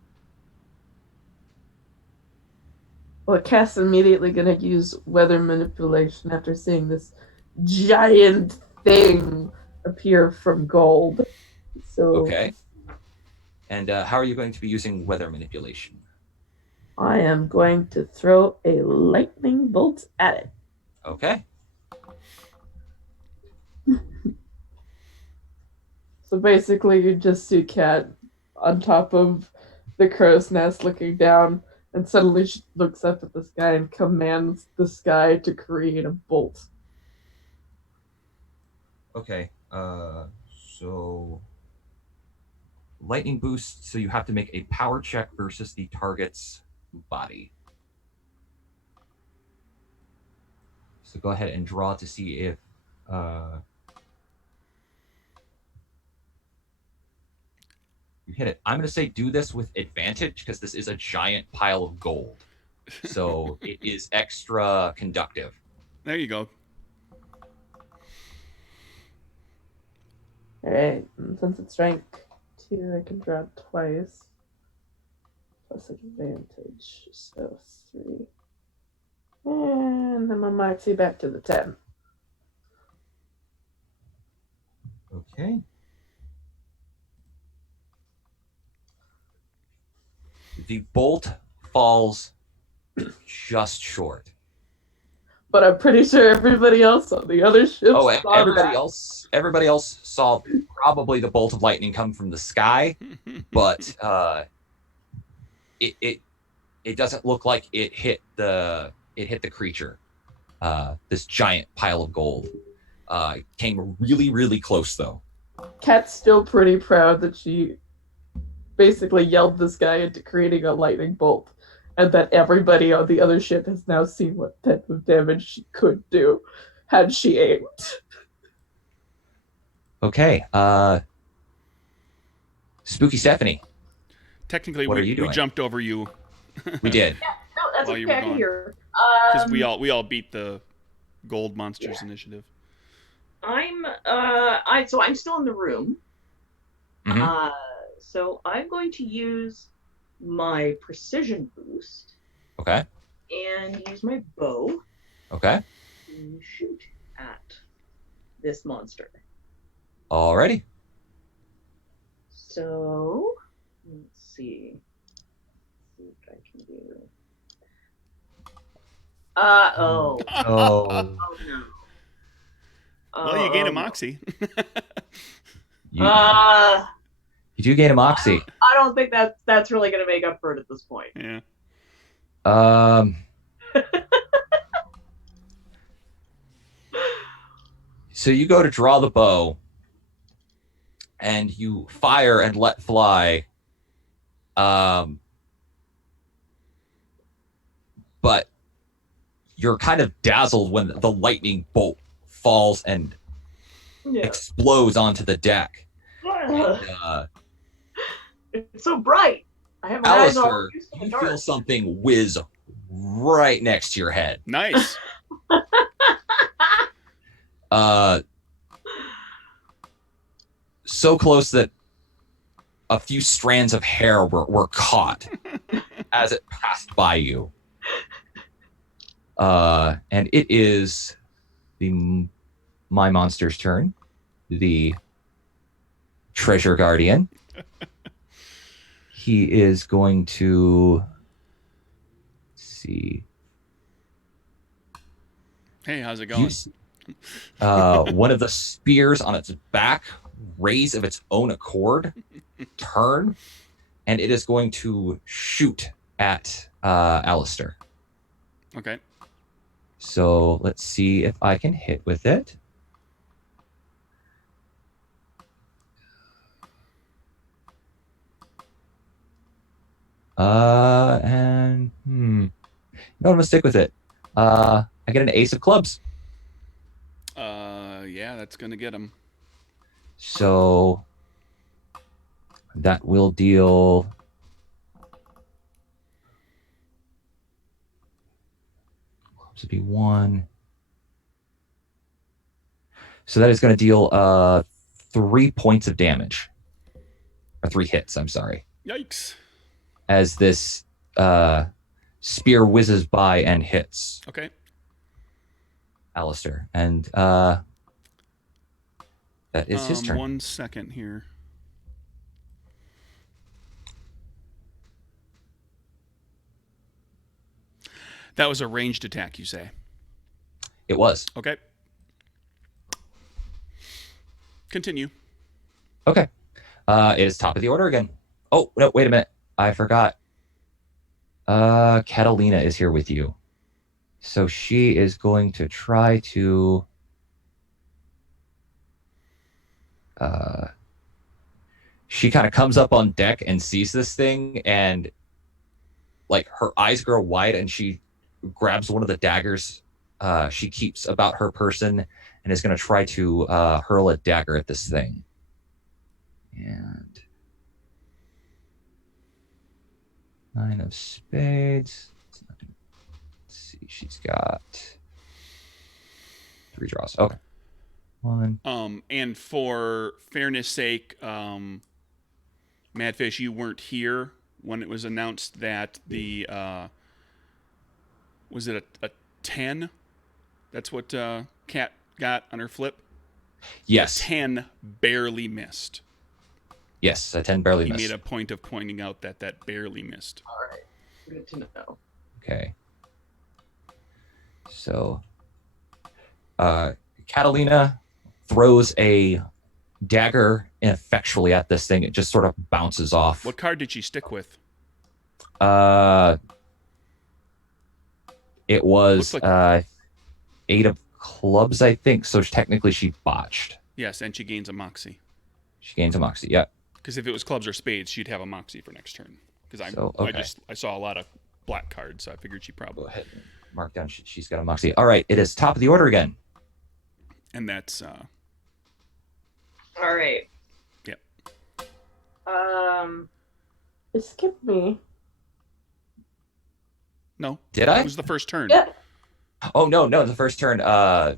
Well, Cass immediately gonna use weather manipulation after seeing this giant thing appear from gold. So Okay. And how are you going to be using weather manipulation? I am going to throw a lightning bolt at it. Okay. So basically, you just see Cat on top of the crow's nest looking down, and suddenly she looks up at the sky and commands the sky to create a bolt. Okay. So lightning boost. So you have to make a power check versus the target's body. So go ahead and draw to see if you hit it. I'm going to say do this with advantage because this is a giant pile of gold. So it is extra conductive. There you go. Alright, and since it's rank 2, I can draw twice. Plus advantage, so 3. And then my Moxie back to the 10. Okay. The bolt falls just short. But I'm pretty sure everybody else on the other ships saw everybody else saw probably the bolt of lightning come from the sky, but it doesn't look like it hit the creature. This giant pile of gold came really, really close though. Cat's still pretty proud that she basically yelled this guy into creating a lightning bolt, and that everybody on the other ship has now seen what type of damage she could do had she aimed. Okay. Spooky Stephanie. Technically, What are you we doing? jumped over you. We did. Yeah, no, that's While you okay. were I can gone. hear. Because we all beat the Gold Monsters initiative. I'm still in the room. Mhm. So I'm going to use my precision boost Okay. and use my bow Okay. to shoot at this monster. Alrighty. So let's see. What I can do. Oh. Oh. Oh no. Well, you gain a no. Moxie. You do gain a Moxie. I don't think that's really going to make up for it at this point. Yeah. So you go to draw the bow, and you fire and let fly. But you're kind of dazzled when the lightning bolt falls and explodes onto the deck. It's so bright. I have my eyes all Alistair, used to the you dark. feel something whiz right next to your head. Nice. So close that a few strands of hair were caught as it passed by you. And it is my monster's turn. The treasure guardian. He is going to see. Hey, how's it going? One of the spears on its back raise of its own accord, turn, and it is going to shoot at Alistair. Okay. So let's see if I can hit with it. And no, I'm gonna stick with it. I get an ace of clubs. Yeah, that's gonna get him. So that will deal This would be 1. So that is going to deal 3 points of damage. Or 3 hits, I'm sorry. Yikes. As this spear whizzes by and hits Okay. Alistair. And that is his turn. 1 second here. That was a ranged attack, you say? It was. Okay. Continue. Okay. It is top of the order again. Oh, no, wait a minute. I forgot. Catalina is here with you. So she is going to try to... she kind of comes up on deck and sees this thing, and like her eyes grow wide, and she grabs one of the daggers she keeps about her person and is going to try to hurl a dagger at this thing. And 9 of spades. Let's see, she's got 3 draws. Okay. 1. And for fairness sake, Madfish, you weren't here when it was announced that the was it a 10? That's what Kat got on her flip. Yes. 10 barely missed. Yes, a 10 barely He missed. made a point of pointing out that barely missed. All right. Good to know. Okay. So, Catalina throws a dagger ineffectually at this thing. It just sort of bounces off. What card did she stick with? It was Looks like- 8 of clubs, I think. So technically, she botched. Yes, and she gains a moxie. She gains a moxie. Yeah. Because if it was clubs or spades, she'd have a moxie for next turn. Because I saw a lot of black cards, so I figured she Go probably. ahead and mark down. She's got a moxie. All right. It is top of the order again. And that's All right. Yep. It skipped me. no. Did I? It was the first turn. Yeah. Oh no, the first turn. Yeah.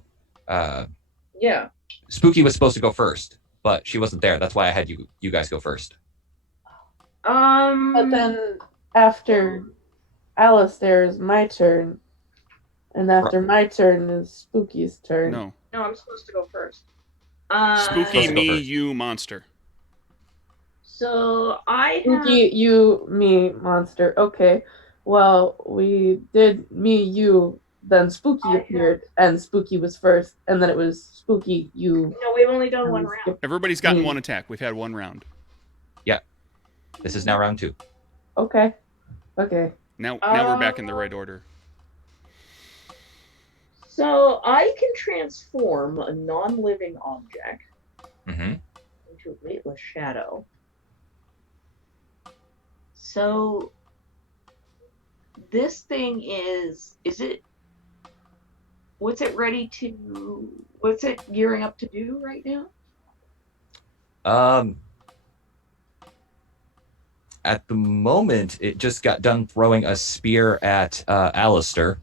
Spooky was supposed to go first, but she wasn't there. That's why I had you guys go first. But then after Alistair is my turn, and after my turn is Spooky's turn. No. No, I'm supposed to go first. Spooky, Supposed to go me, first. you, monster. So I have. Spooky, you, me, monster. Okay. Well, we did me, you, then Spooky appeared, and Spooky was first, and then it was Spooky, you. No, we've only done one round. Everybody's gotten Me. one attack. We've had one round. This is now round 2. Okay. Okay. Now we're back in the right order. So I can transform a non-living object Mm-hmm. into a weightless shadow. So this thing is it? What's it gearing up to do right now? At the moment, it just got done throwing a spear at Alistair.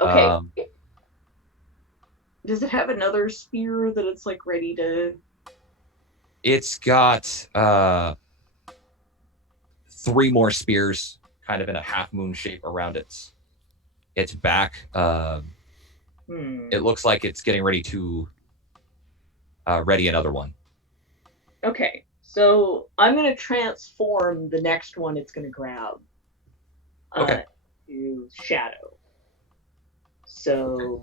Okay. Does it have another spear that it's like ready to? It's got 3 more spears, kind of in a half moon shape around its back. It looks like it's getting ready to ready another one. Okay, so I'm gonna transform the next one it's gonna grab. Okay. To shadow. So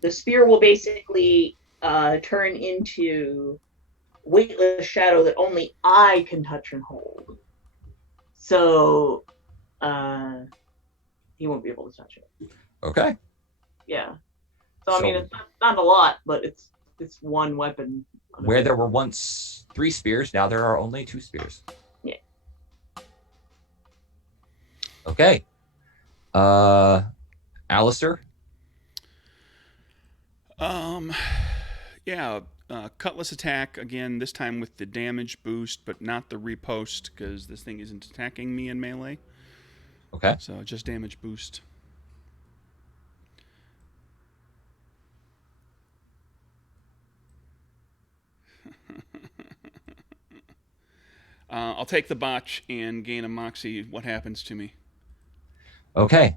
the spear will basically turn into weightless shadow that only I can touch and hold. So he won't be able to touch it. Okay. Yeah. So I mean, So- it's not a lot, but it's one weapon. Where there were once 3 spears, now there are only 2 spears. Yeah. Okay. Alistair? Yeah, cutlass attack again. This time with the damage boost, but not the repost because this thing isn't attacking me in melee. Okay. So just damage boost. I'll take the botch and gain a moxie. What happens to me? Okay.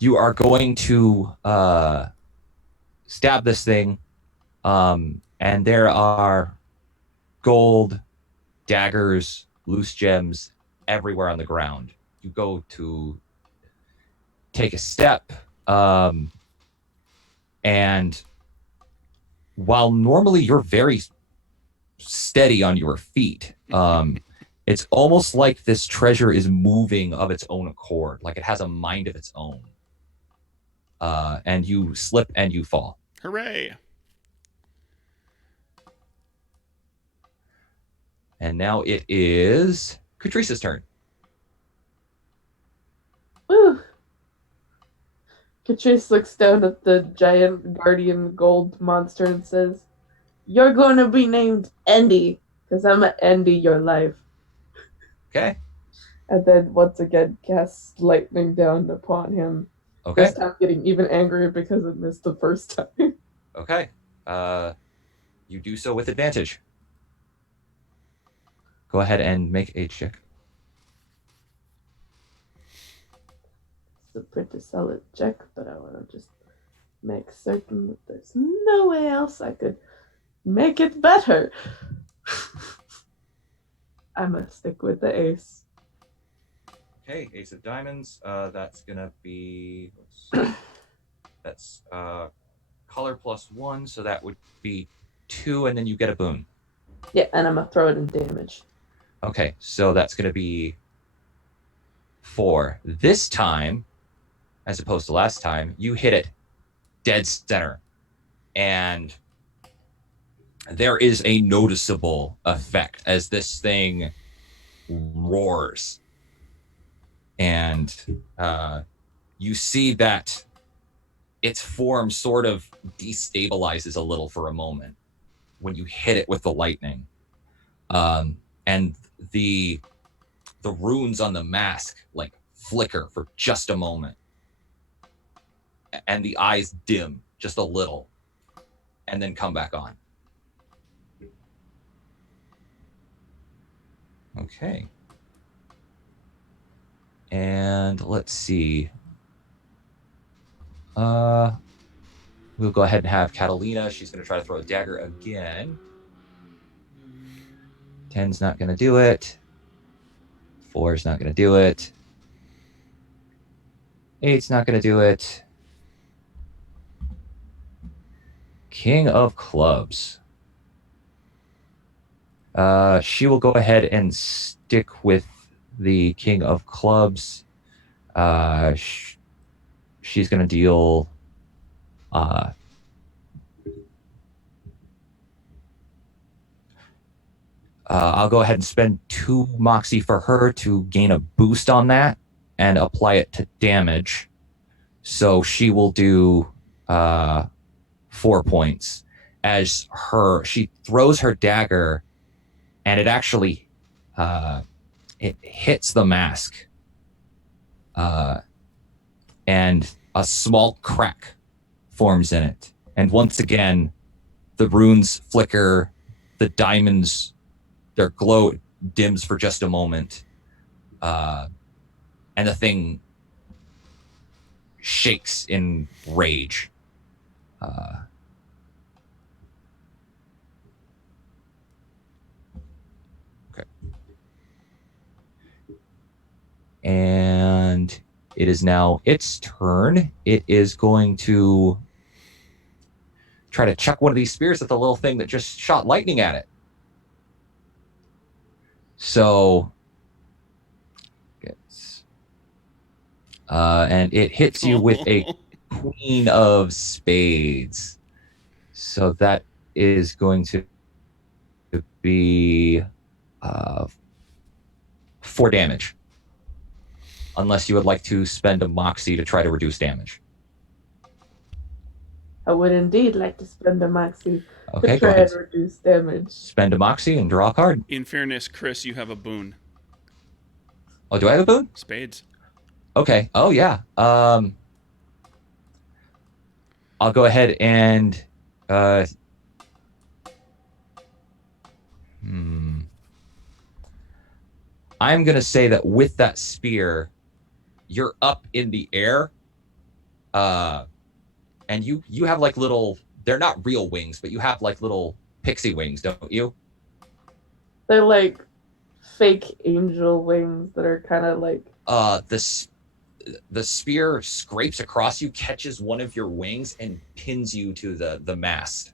You are going to stab this thing, and there are gold, daggers, loose gems everywhere on the ground. You go to take a step, and while normally you're very steady on your feet, it's almost like this treasure is moving of its own accord, like it has a mind of its own. And you slip and you fall. Hooray! And now it is Catrice's turn. Woo. Catrice looks down at the giant guardian gold monster and says, "You're going to be named Andy, because I'm going to end your life." Okay. And then once again casts lightning down upon him. Okay. This time getting even angrier because it missed the first time. Okay. You do so with advantage. Go ahead and make a check. It's a pretty solid check, but I want to just make certain that there's no way else I could make it better. I'm going to stick with the ace. Okay, ace of diamonds. That's gonna be that's color +1, so that would be 2, and then you get a boon. Yeah, and I'm going to throw it in damage. Okay, so that's gonna be 4. This time, as opposed to last time, you hit it dead center, and there is a noticeable effect as this thing roars. And you see that its form sort of destabilizes a little for a moment when you hit it with the lightning. And the runes on the mask like flicker for just a moment. And the eyes dim just a little and then come back on. Okay. And let's see. We'll go ahead and have Catalina. She's going to try to throw a dagger again. 10's not going to do it. 4's not going to do it. 8's not going to do it. King of Clubs. She will go ahead and stick with the King of Clubs. She's going to deal... I'll go ahead and spend 2 Moxie for her to gain a boost on that and apply it to damage. So she will do 4 points as she throws her dagger, and it actually it hits the mask, and a small crack forms in it. And once again, the runes flicker, the diamonds, their glow dims for just a moment, and the thing shakes in rage. Okay. And it is now its turn. It is going to try to chuck one of these spears at the little thing that just shot lightning at it. So, and it hits you with a Queen of Spades. So that is going to be 4 damage. Unless you would like to spend a Moxie to try to reduce damage. I would indeed like to spend a Moxie Okay, to go try ahead. and reduce damage. Spend a Moxie and draw a card. In fairness, Chris, you have a boon. Oh, do I have a boon? Spades. Okay. Oh, yeah. I'll go ahead and I'm going to say that with that spear, you're up in the air. And you have like little, they're not real wings, but you have like little pixie wings, don't you? They're like fake angel wings that are kind of like. The spear scrapes across you, catches one of your wings, and pins you to the mast.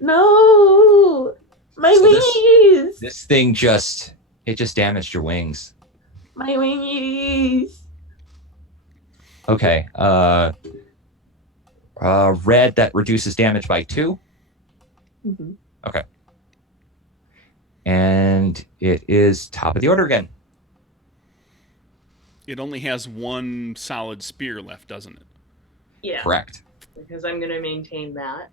No, my So wingies. This thing just damaged your wings. My wingies. Okay. Red, that reduces damage by 2. Mm-hmm. Okay. And it is top of the order again. It only has one solid spear left, doesn't it? Yeah. Correct. Because I'm going to maintain that.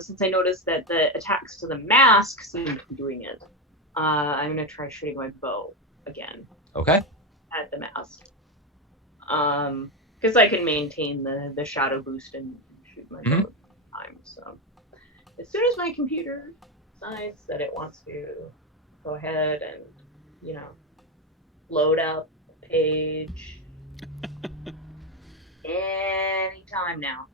Since I noticed that the attacks to the mask seem to be doing it, I'm going to try shooting my bow again. Okay. At the mask. Because I can maintain the shadow boost and shoot my bow at the time. So as soon as my computer decides that it wants to go ahead and, load up the page. Anytime now.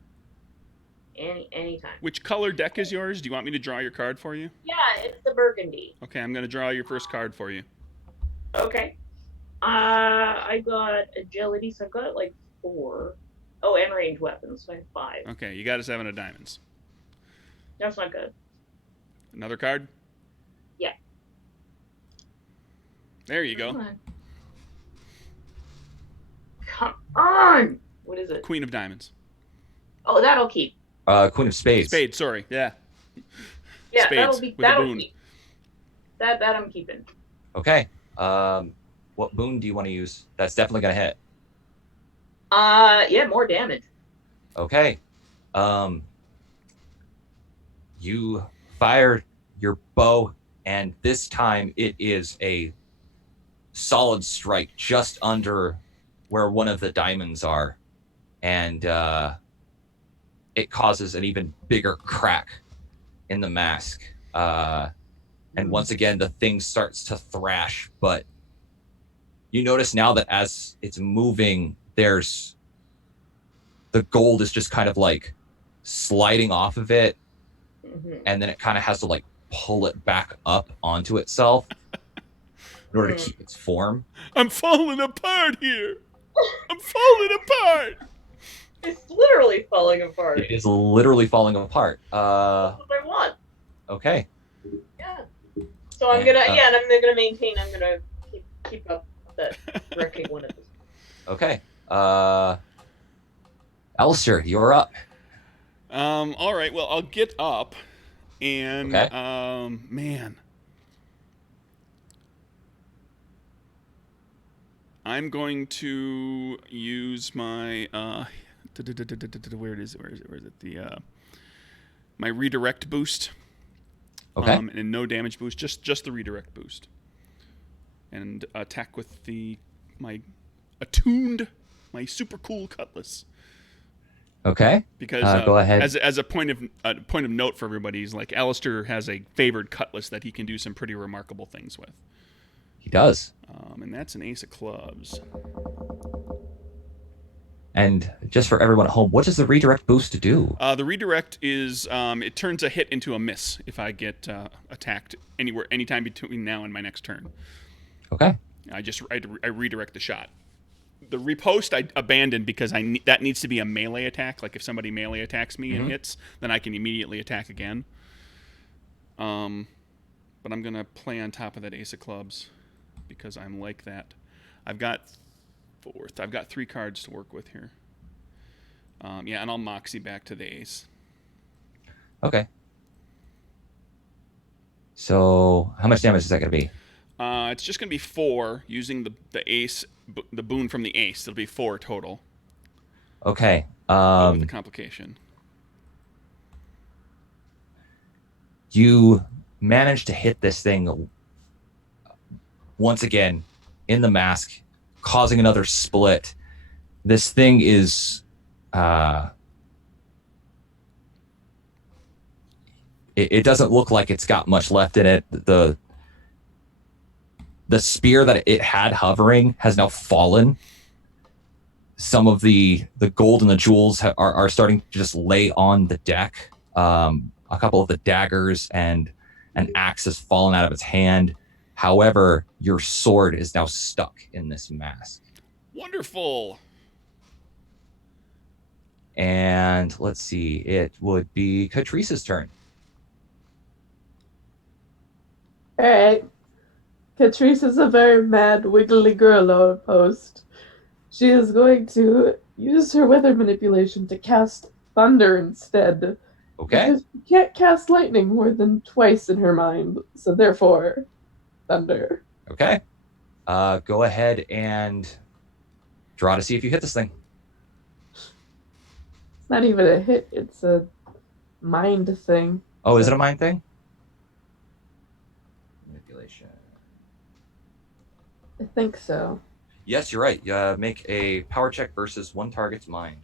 Anytime. Which color deck is yours? Do you want me to draw your card for you? Yeah, it's the burgundy. Okay, I'm going to draw your first card for you. Okay. I got agility, so I've got like 4. Oh, and range weapons, so I have 5. Okay, you got a 7 of diamonds. That's not good. Another card? Yeah. There you go. Come on! What is it? Queen of diamonds. Oh, that'll keep. Queen of spades. Spade, sorry. Yeah. Yeah, Spades that'll keep. That I'm keeping. Okay. What boon do you want to use? That's definitely gonna hit. Yeah, more damage. Okay. You fire your bow, and this time it is a solid strike just under where one of the diamonds are, and it causes an even bigger crack in the mask. And once again, the thing starts to thrash, but you notice now that as it's moving, there's the gold is just kind of like sliding off of it, and then it kind of has to like pull it back up onto itself in order to keep its form. I'm falling apart here. I'm falling apart. It's literally falling apart. It is literally falling apart. That's what I want. Okay. Yeah. So I'm gonna maintain. I'm gonna keep up that wrecking one of those. Okay. Alistair, you're up. All right. Well, I'll get up, and Okay. man, I'm going to use my where is it? My redirect boost. Okay. And no damage boost, just the redirect boost, and attack with my super cool cutlass. Okay. Because go ahead. As a point of note for everybody, is like Alistair has a favored cutlass that he can do some pretty remarkable things with. He does. And that's an ace of clubs. And just for everyone at home, what does the redirect boost do? The redirect is it turns a hit into a miss if I get attacked anytime between now and my next turn. Okay. I redirect the shot. The riposte I abandoned because that needs to be a melee attack. Like if somebody melee attacks me and hits, then I can immediately attack again. But I'm gonna play on top of that ace of clubs because I'm like that. I've got 3 cards to work with here. And I'll moxie back to the ace. Okay. So how much damage is that going to be? It's just going to be 4 using the ace, the boon from the ace. It'll be 4 total. Okay. With the complication. You managed to hit this thing once again in the mask, causing another split. This thing is it doesn't look like it's got much left in it. The spear that it had hovering has now fallen. Some of the gold and the jewels are starting to just lay on the deck. A couple of the daggers and an axe has fallen out of its hand. However, your sword is now stuck in this mask. Wonderful. And let's see, it would be Catrice's turn. All right. Catrice is a very mad, wiggly girl on a post. She is going to use her weather manipulation to cast thunder instead. Okay. Because she can't cast lightning more than twice in her mind, so therefore, thunder. Okay. Go ahead and draw to see if you hit this thing. It's not even a hit, it's a mind thing. Oh, is it a mind thing? Manipulation. I think so. Yes, you're right. Make a power check versus one target's mind.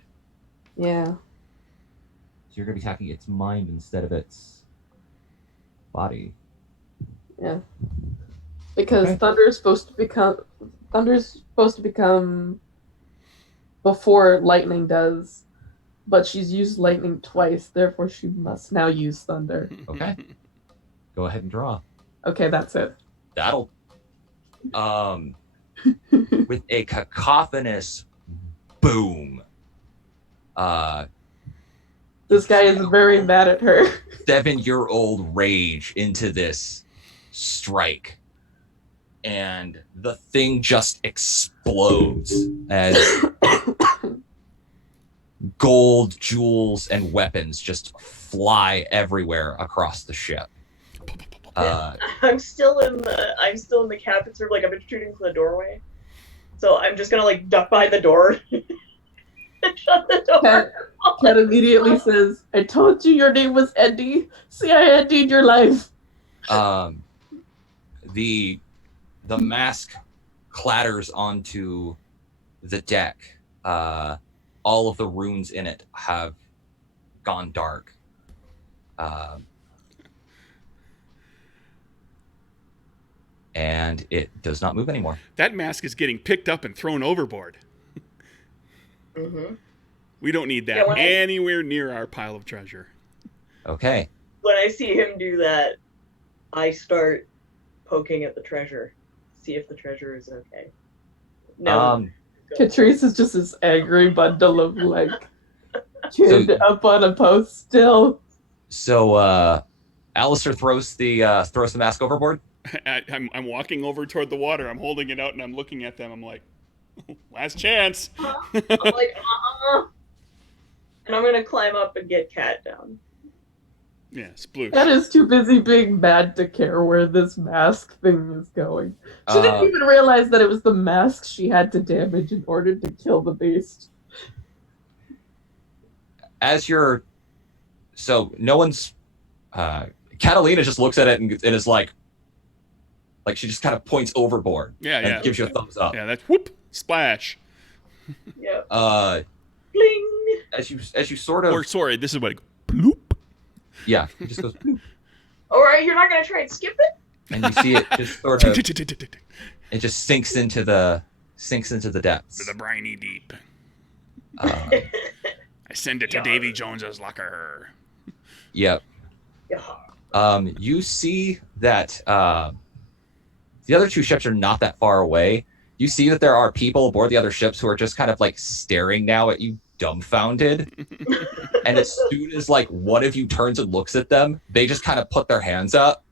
Yeah. So you're going to be attacking its mind instead of its body. Yeah. Because Okay. Thunder's supposed to become before lightning does, but she's used lightning twice, therefore she must now use thunder. Okay. Go ahead and draw. Okay, that's it. That'll with a cacophonous boom. This guy is very mad at her. 7-year-old rage into this strike. And the thing just explodes as gold, jewels, and weapons just fly everywhere across the ship. I'm still in the captain's room, like I've been shooting from the doorway. So I'm just gonna like duck behind the door and shut the door. Cat immediately says, I told you your name was Eddie. See, I Eddie'd your life. The mask clatters onto the deck. All of the runes in it have gone dark. And it does not move anymore. That mask is getting picked up and thrown overboard. Mm-hmm. We don't need that Yeah, anywhere near our pile of treasure. Okay. When I see him do that, I start poking at the treasure, see if the treasure is okay. No. Catrice is just this angry bundle of like kid up on a post still. So Alistair throws the mask overboard. I'm walking over toward the water. I'm holding it out and I'm looking at them. I'm like, last chance. I'm like, and I'm gonna climb up and get Cat down. Yeah, sploosh. Cat is too busy being mad to care where this mask thing is going. She didn't even realize that it was the mask she had to damage in order to kill the beast. So no one's Catalina just looks at it and is like she just kind of points overboard. Yeah. Gives you a thumbs up. Yeah, that's whoop, splash. Yep. Bling. As you sort of. Or sorry, this is what. Bloop. Yeah, it just goes. Bloop. All right, you're not gonna try and skip it? And you see it just sort of. It just sinks into the depths. To the briny deep. I send it to Davy Jones's locker. Yep. You see that the other two ships are not that far away. You see that there are people aboard the other ships who are just kind of like staring now at you, dumbfounded. And as soon as like one of you turns and looks at them, they just kind of put their hands up.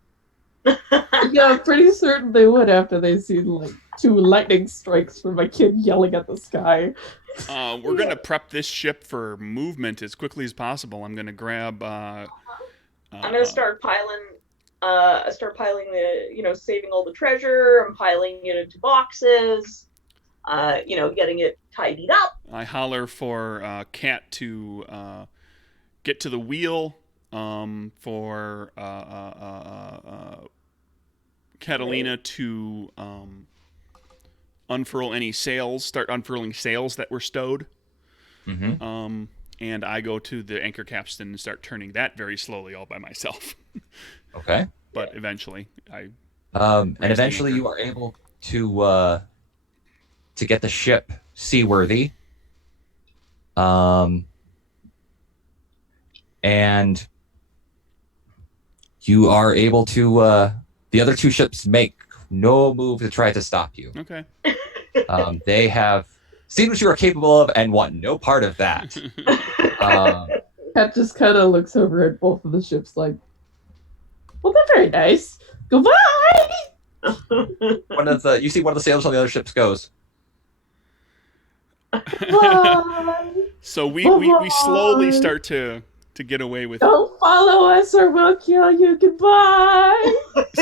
Yeah, I'm pretty certain they would after they seen like 2 lightning strikes from a kid yelling at the sky. We're gonna prep this ship for movement as quickly as possible. I'm gonna grab. I'm gonna start piling. The saving all the treasure. I'm piling it into boxes. Getting it tidied up. I holler for Cat to get to the wheel. For Catalina to unfurl any sails, start unfurling sails that were stowed. Mm-hmm. and I go to the anchor capstan and start turning that very slowly all by myself. Okay. But eventually, I And Raise the eventually, anchor. you are able to get the ship seaworthy. And you are able to. The other two ships make no move to try to stop you. okay. They have seen what you are capable of and want no part of that. Cat just kind of looks over at both of the ships like, well, they're very nice. Goodbye! You see one of the sailors on the other ships goes, Bye! So we slowly start to get away with Don't follow us or we'll kill you. Goodbye!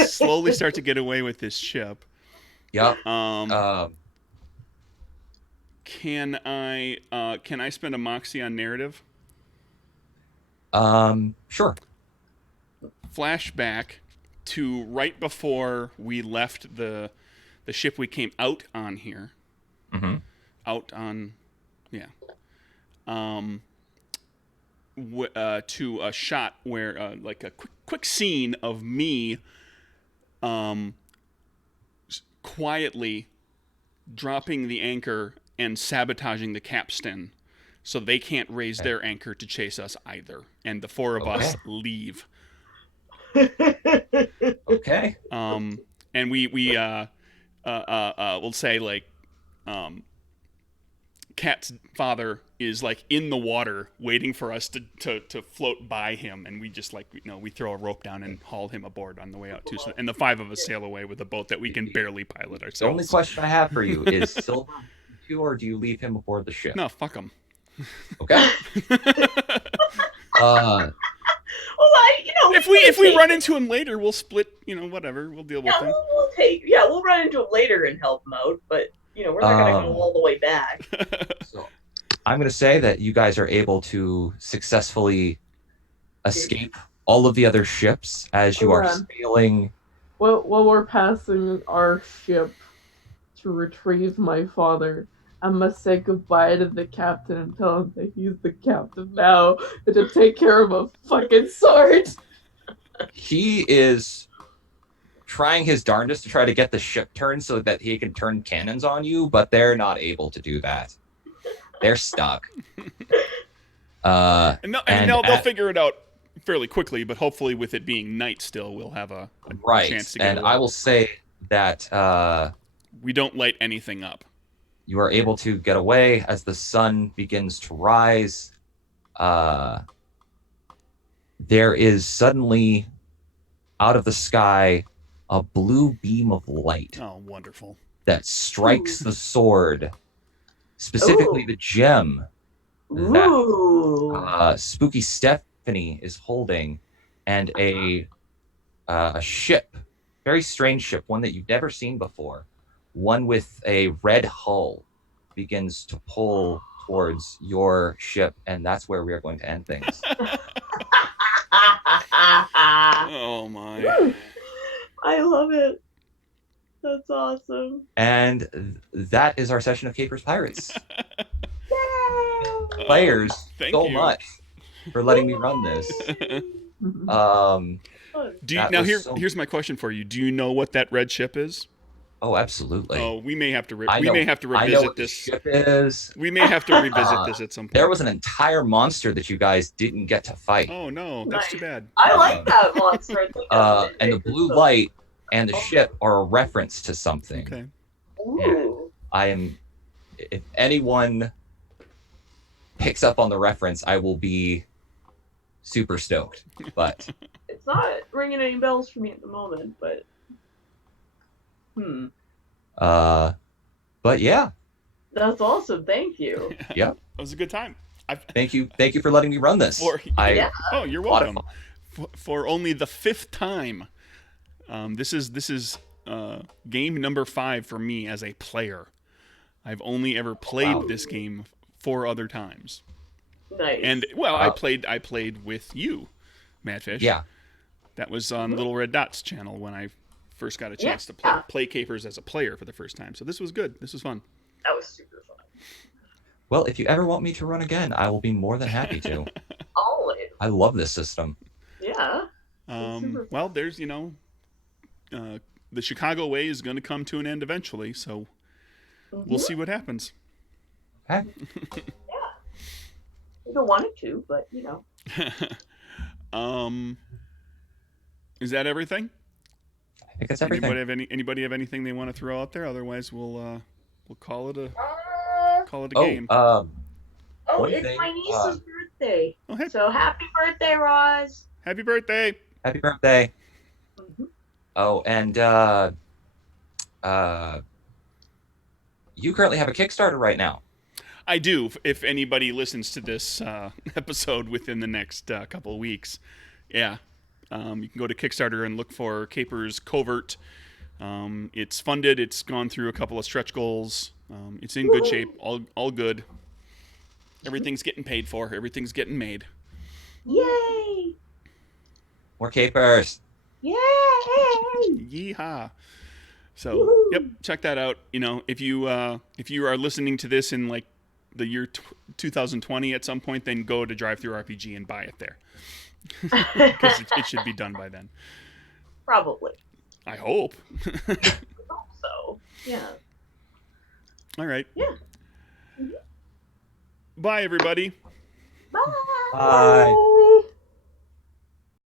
slowly start to get away with this ship. "Yep." Can I spend a moxie on narrative? Sure. Flashback to right before we left the ship we came out on here. Mm-hmm. Out on, yeah. To a shot where like a quick scene of me quietly dropping the anchor and sabotaging the capstan so they can't raise their anchor to chase us either, and the four of us leave. Okay. And we'll say like Cat's father is like in the water waiting for us to float by him, and we just we throw a rope down and haul him aboard on the way out too. So, and the five of us sail away with a boat that we can barely pilot ourselves. The only question I have for you is Silver you, or do you leave him aboard the ship? No, fuck him. Okay. Well, if we run into him later, we'll split. Whatever. We'll deal with him. We'll run into him later and help him out, but we're not gonna go all the way back. So I'm gonna say that you guys are able to successfully escape all of the other ships as you are sailing. While we're passing our ship to retrieve my father, I must say goodbye to the captain and tell him that he's the captain now and to take care of a fucking sword. He is trying his darndest to try to get the ship turned so that he can turn cannons on you, but they're not able to do that. They're stuck. And they'll figure it out fairly quickly, but hopefully with it being night still, we'll have a chance to get and away. I will say that we don't light anything up. You are able to get away as the sun begins to rise. There is suddenly, out of the sky, a blue beam of light. Oh, wonderful. That strikes the sword, specifically the gem that Spooky Stephanie is holding, and a ship, very strange ship, one that you've never seen before, one with a red hull, begins to pull towards your ship, and that's where we are going to end things. Oh my. I love it. That's awesome. And that is our session of Capers Pirates. Players, thank so you. much for letting me run this. Here's my question for you. Do you know what that red ship is? Oh, absolutely. Oh, we may have to I know revisit what this. The ship is. We may have to revisit this at some point. There was an entire monster that you guys didn't get to fight. Oh no, that's too bad. I like that monster. And the blue light and the ship are a reference to something. Okay. Ooh. If anyone picks up on the reference, I will be super stoked. But it's not ringing any bells for me at the moment, but but yeah. That's awesome. Thank you. Yeah. It was a good time. Thank you for letting me run this. Oh, you're welcome. For only the 5th time. This is game number 5 for me as a player. I've only ever played this game 4 other times. Nice. And I played with you, Madfish. Yeah. That was on Little Red Dot's channel when I first got a chance to play Capers as a player for the first time. So this was good. This was fun. That was super fun. Well, if you ever want me to run again, I will be more than happy to. Always. I love this system. Yeah. Well, there's the Chicago way is going to come to an end eventually, so we'll see what happens. Okay. We don't want it to, but Is that everything? I think that's everything. Anybody have anything they want to throw out there? Otherwise, we'll call it a game. Oh, One it's thing, my niece's birthday. Okay. So happy birthday, Roz. Happy birthday! Happy birthday. Mm-hmm. Oh, and you currently have a Kickstarter right now. I do. If anybody listens to this episode within the next couple of weeks, yeah, you can go to Kickstarter and look for Capers Covert. It's funded. It's gone through a couple of stretch goals. It's in good shape. All good. Everything's getting paid for. Everything's getting made. Yay! More Capers. Yay! Yeehaw! So, Woo-hoo. yep, check that out. If you are listening to this in like the year 2020 at some point, then go to DriveThruRPG and buy it there because it should be done by then. Probably. I hope. I hope so. Yeah. All right. Yeah. Bye, everybody. Bye. Bye.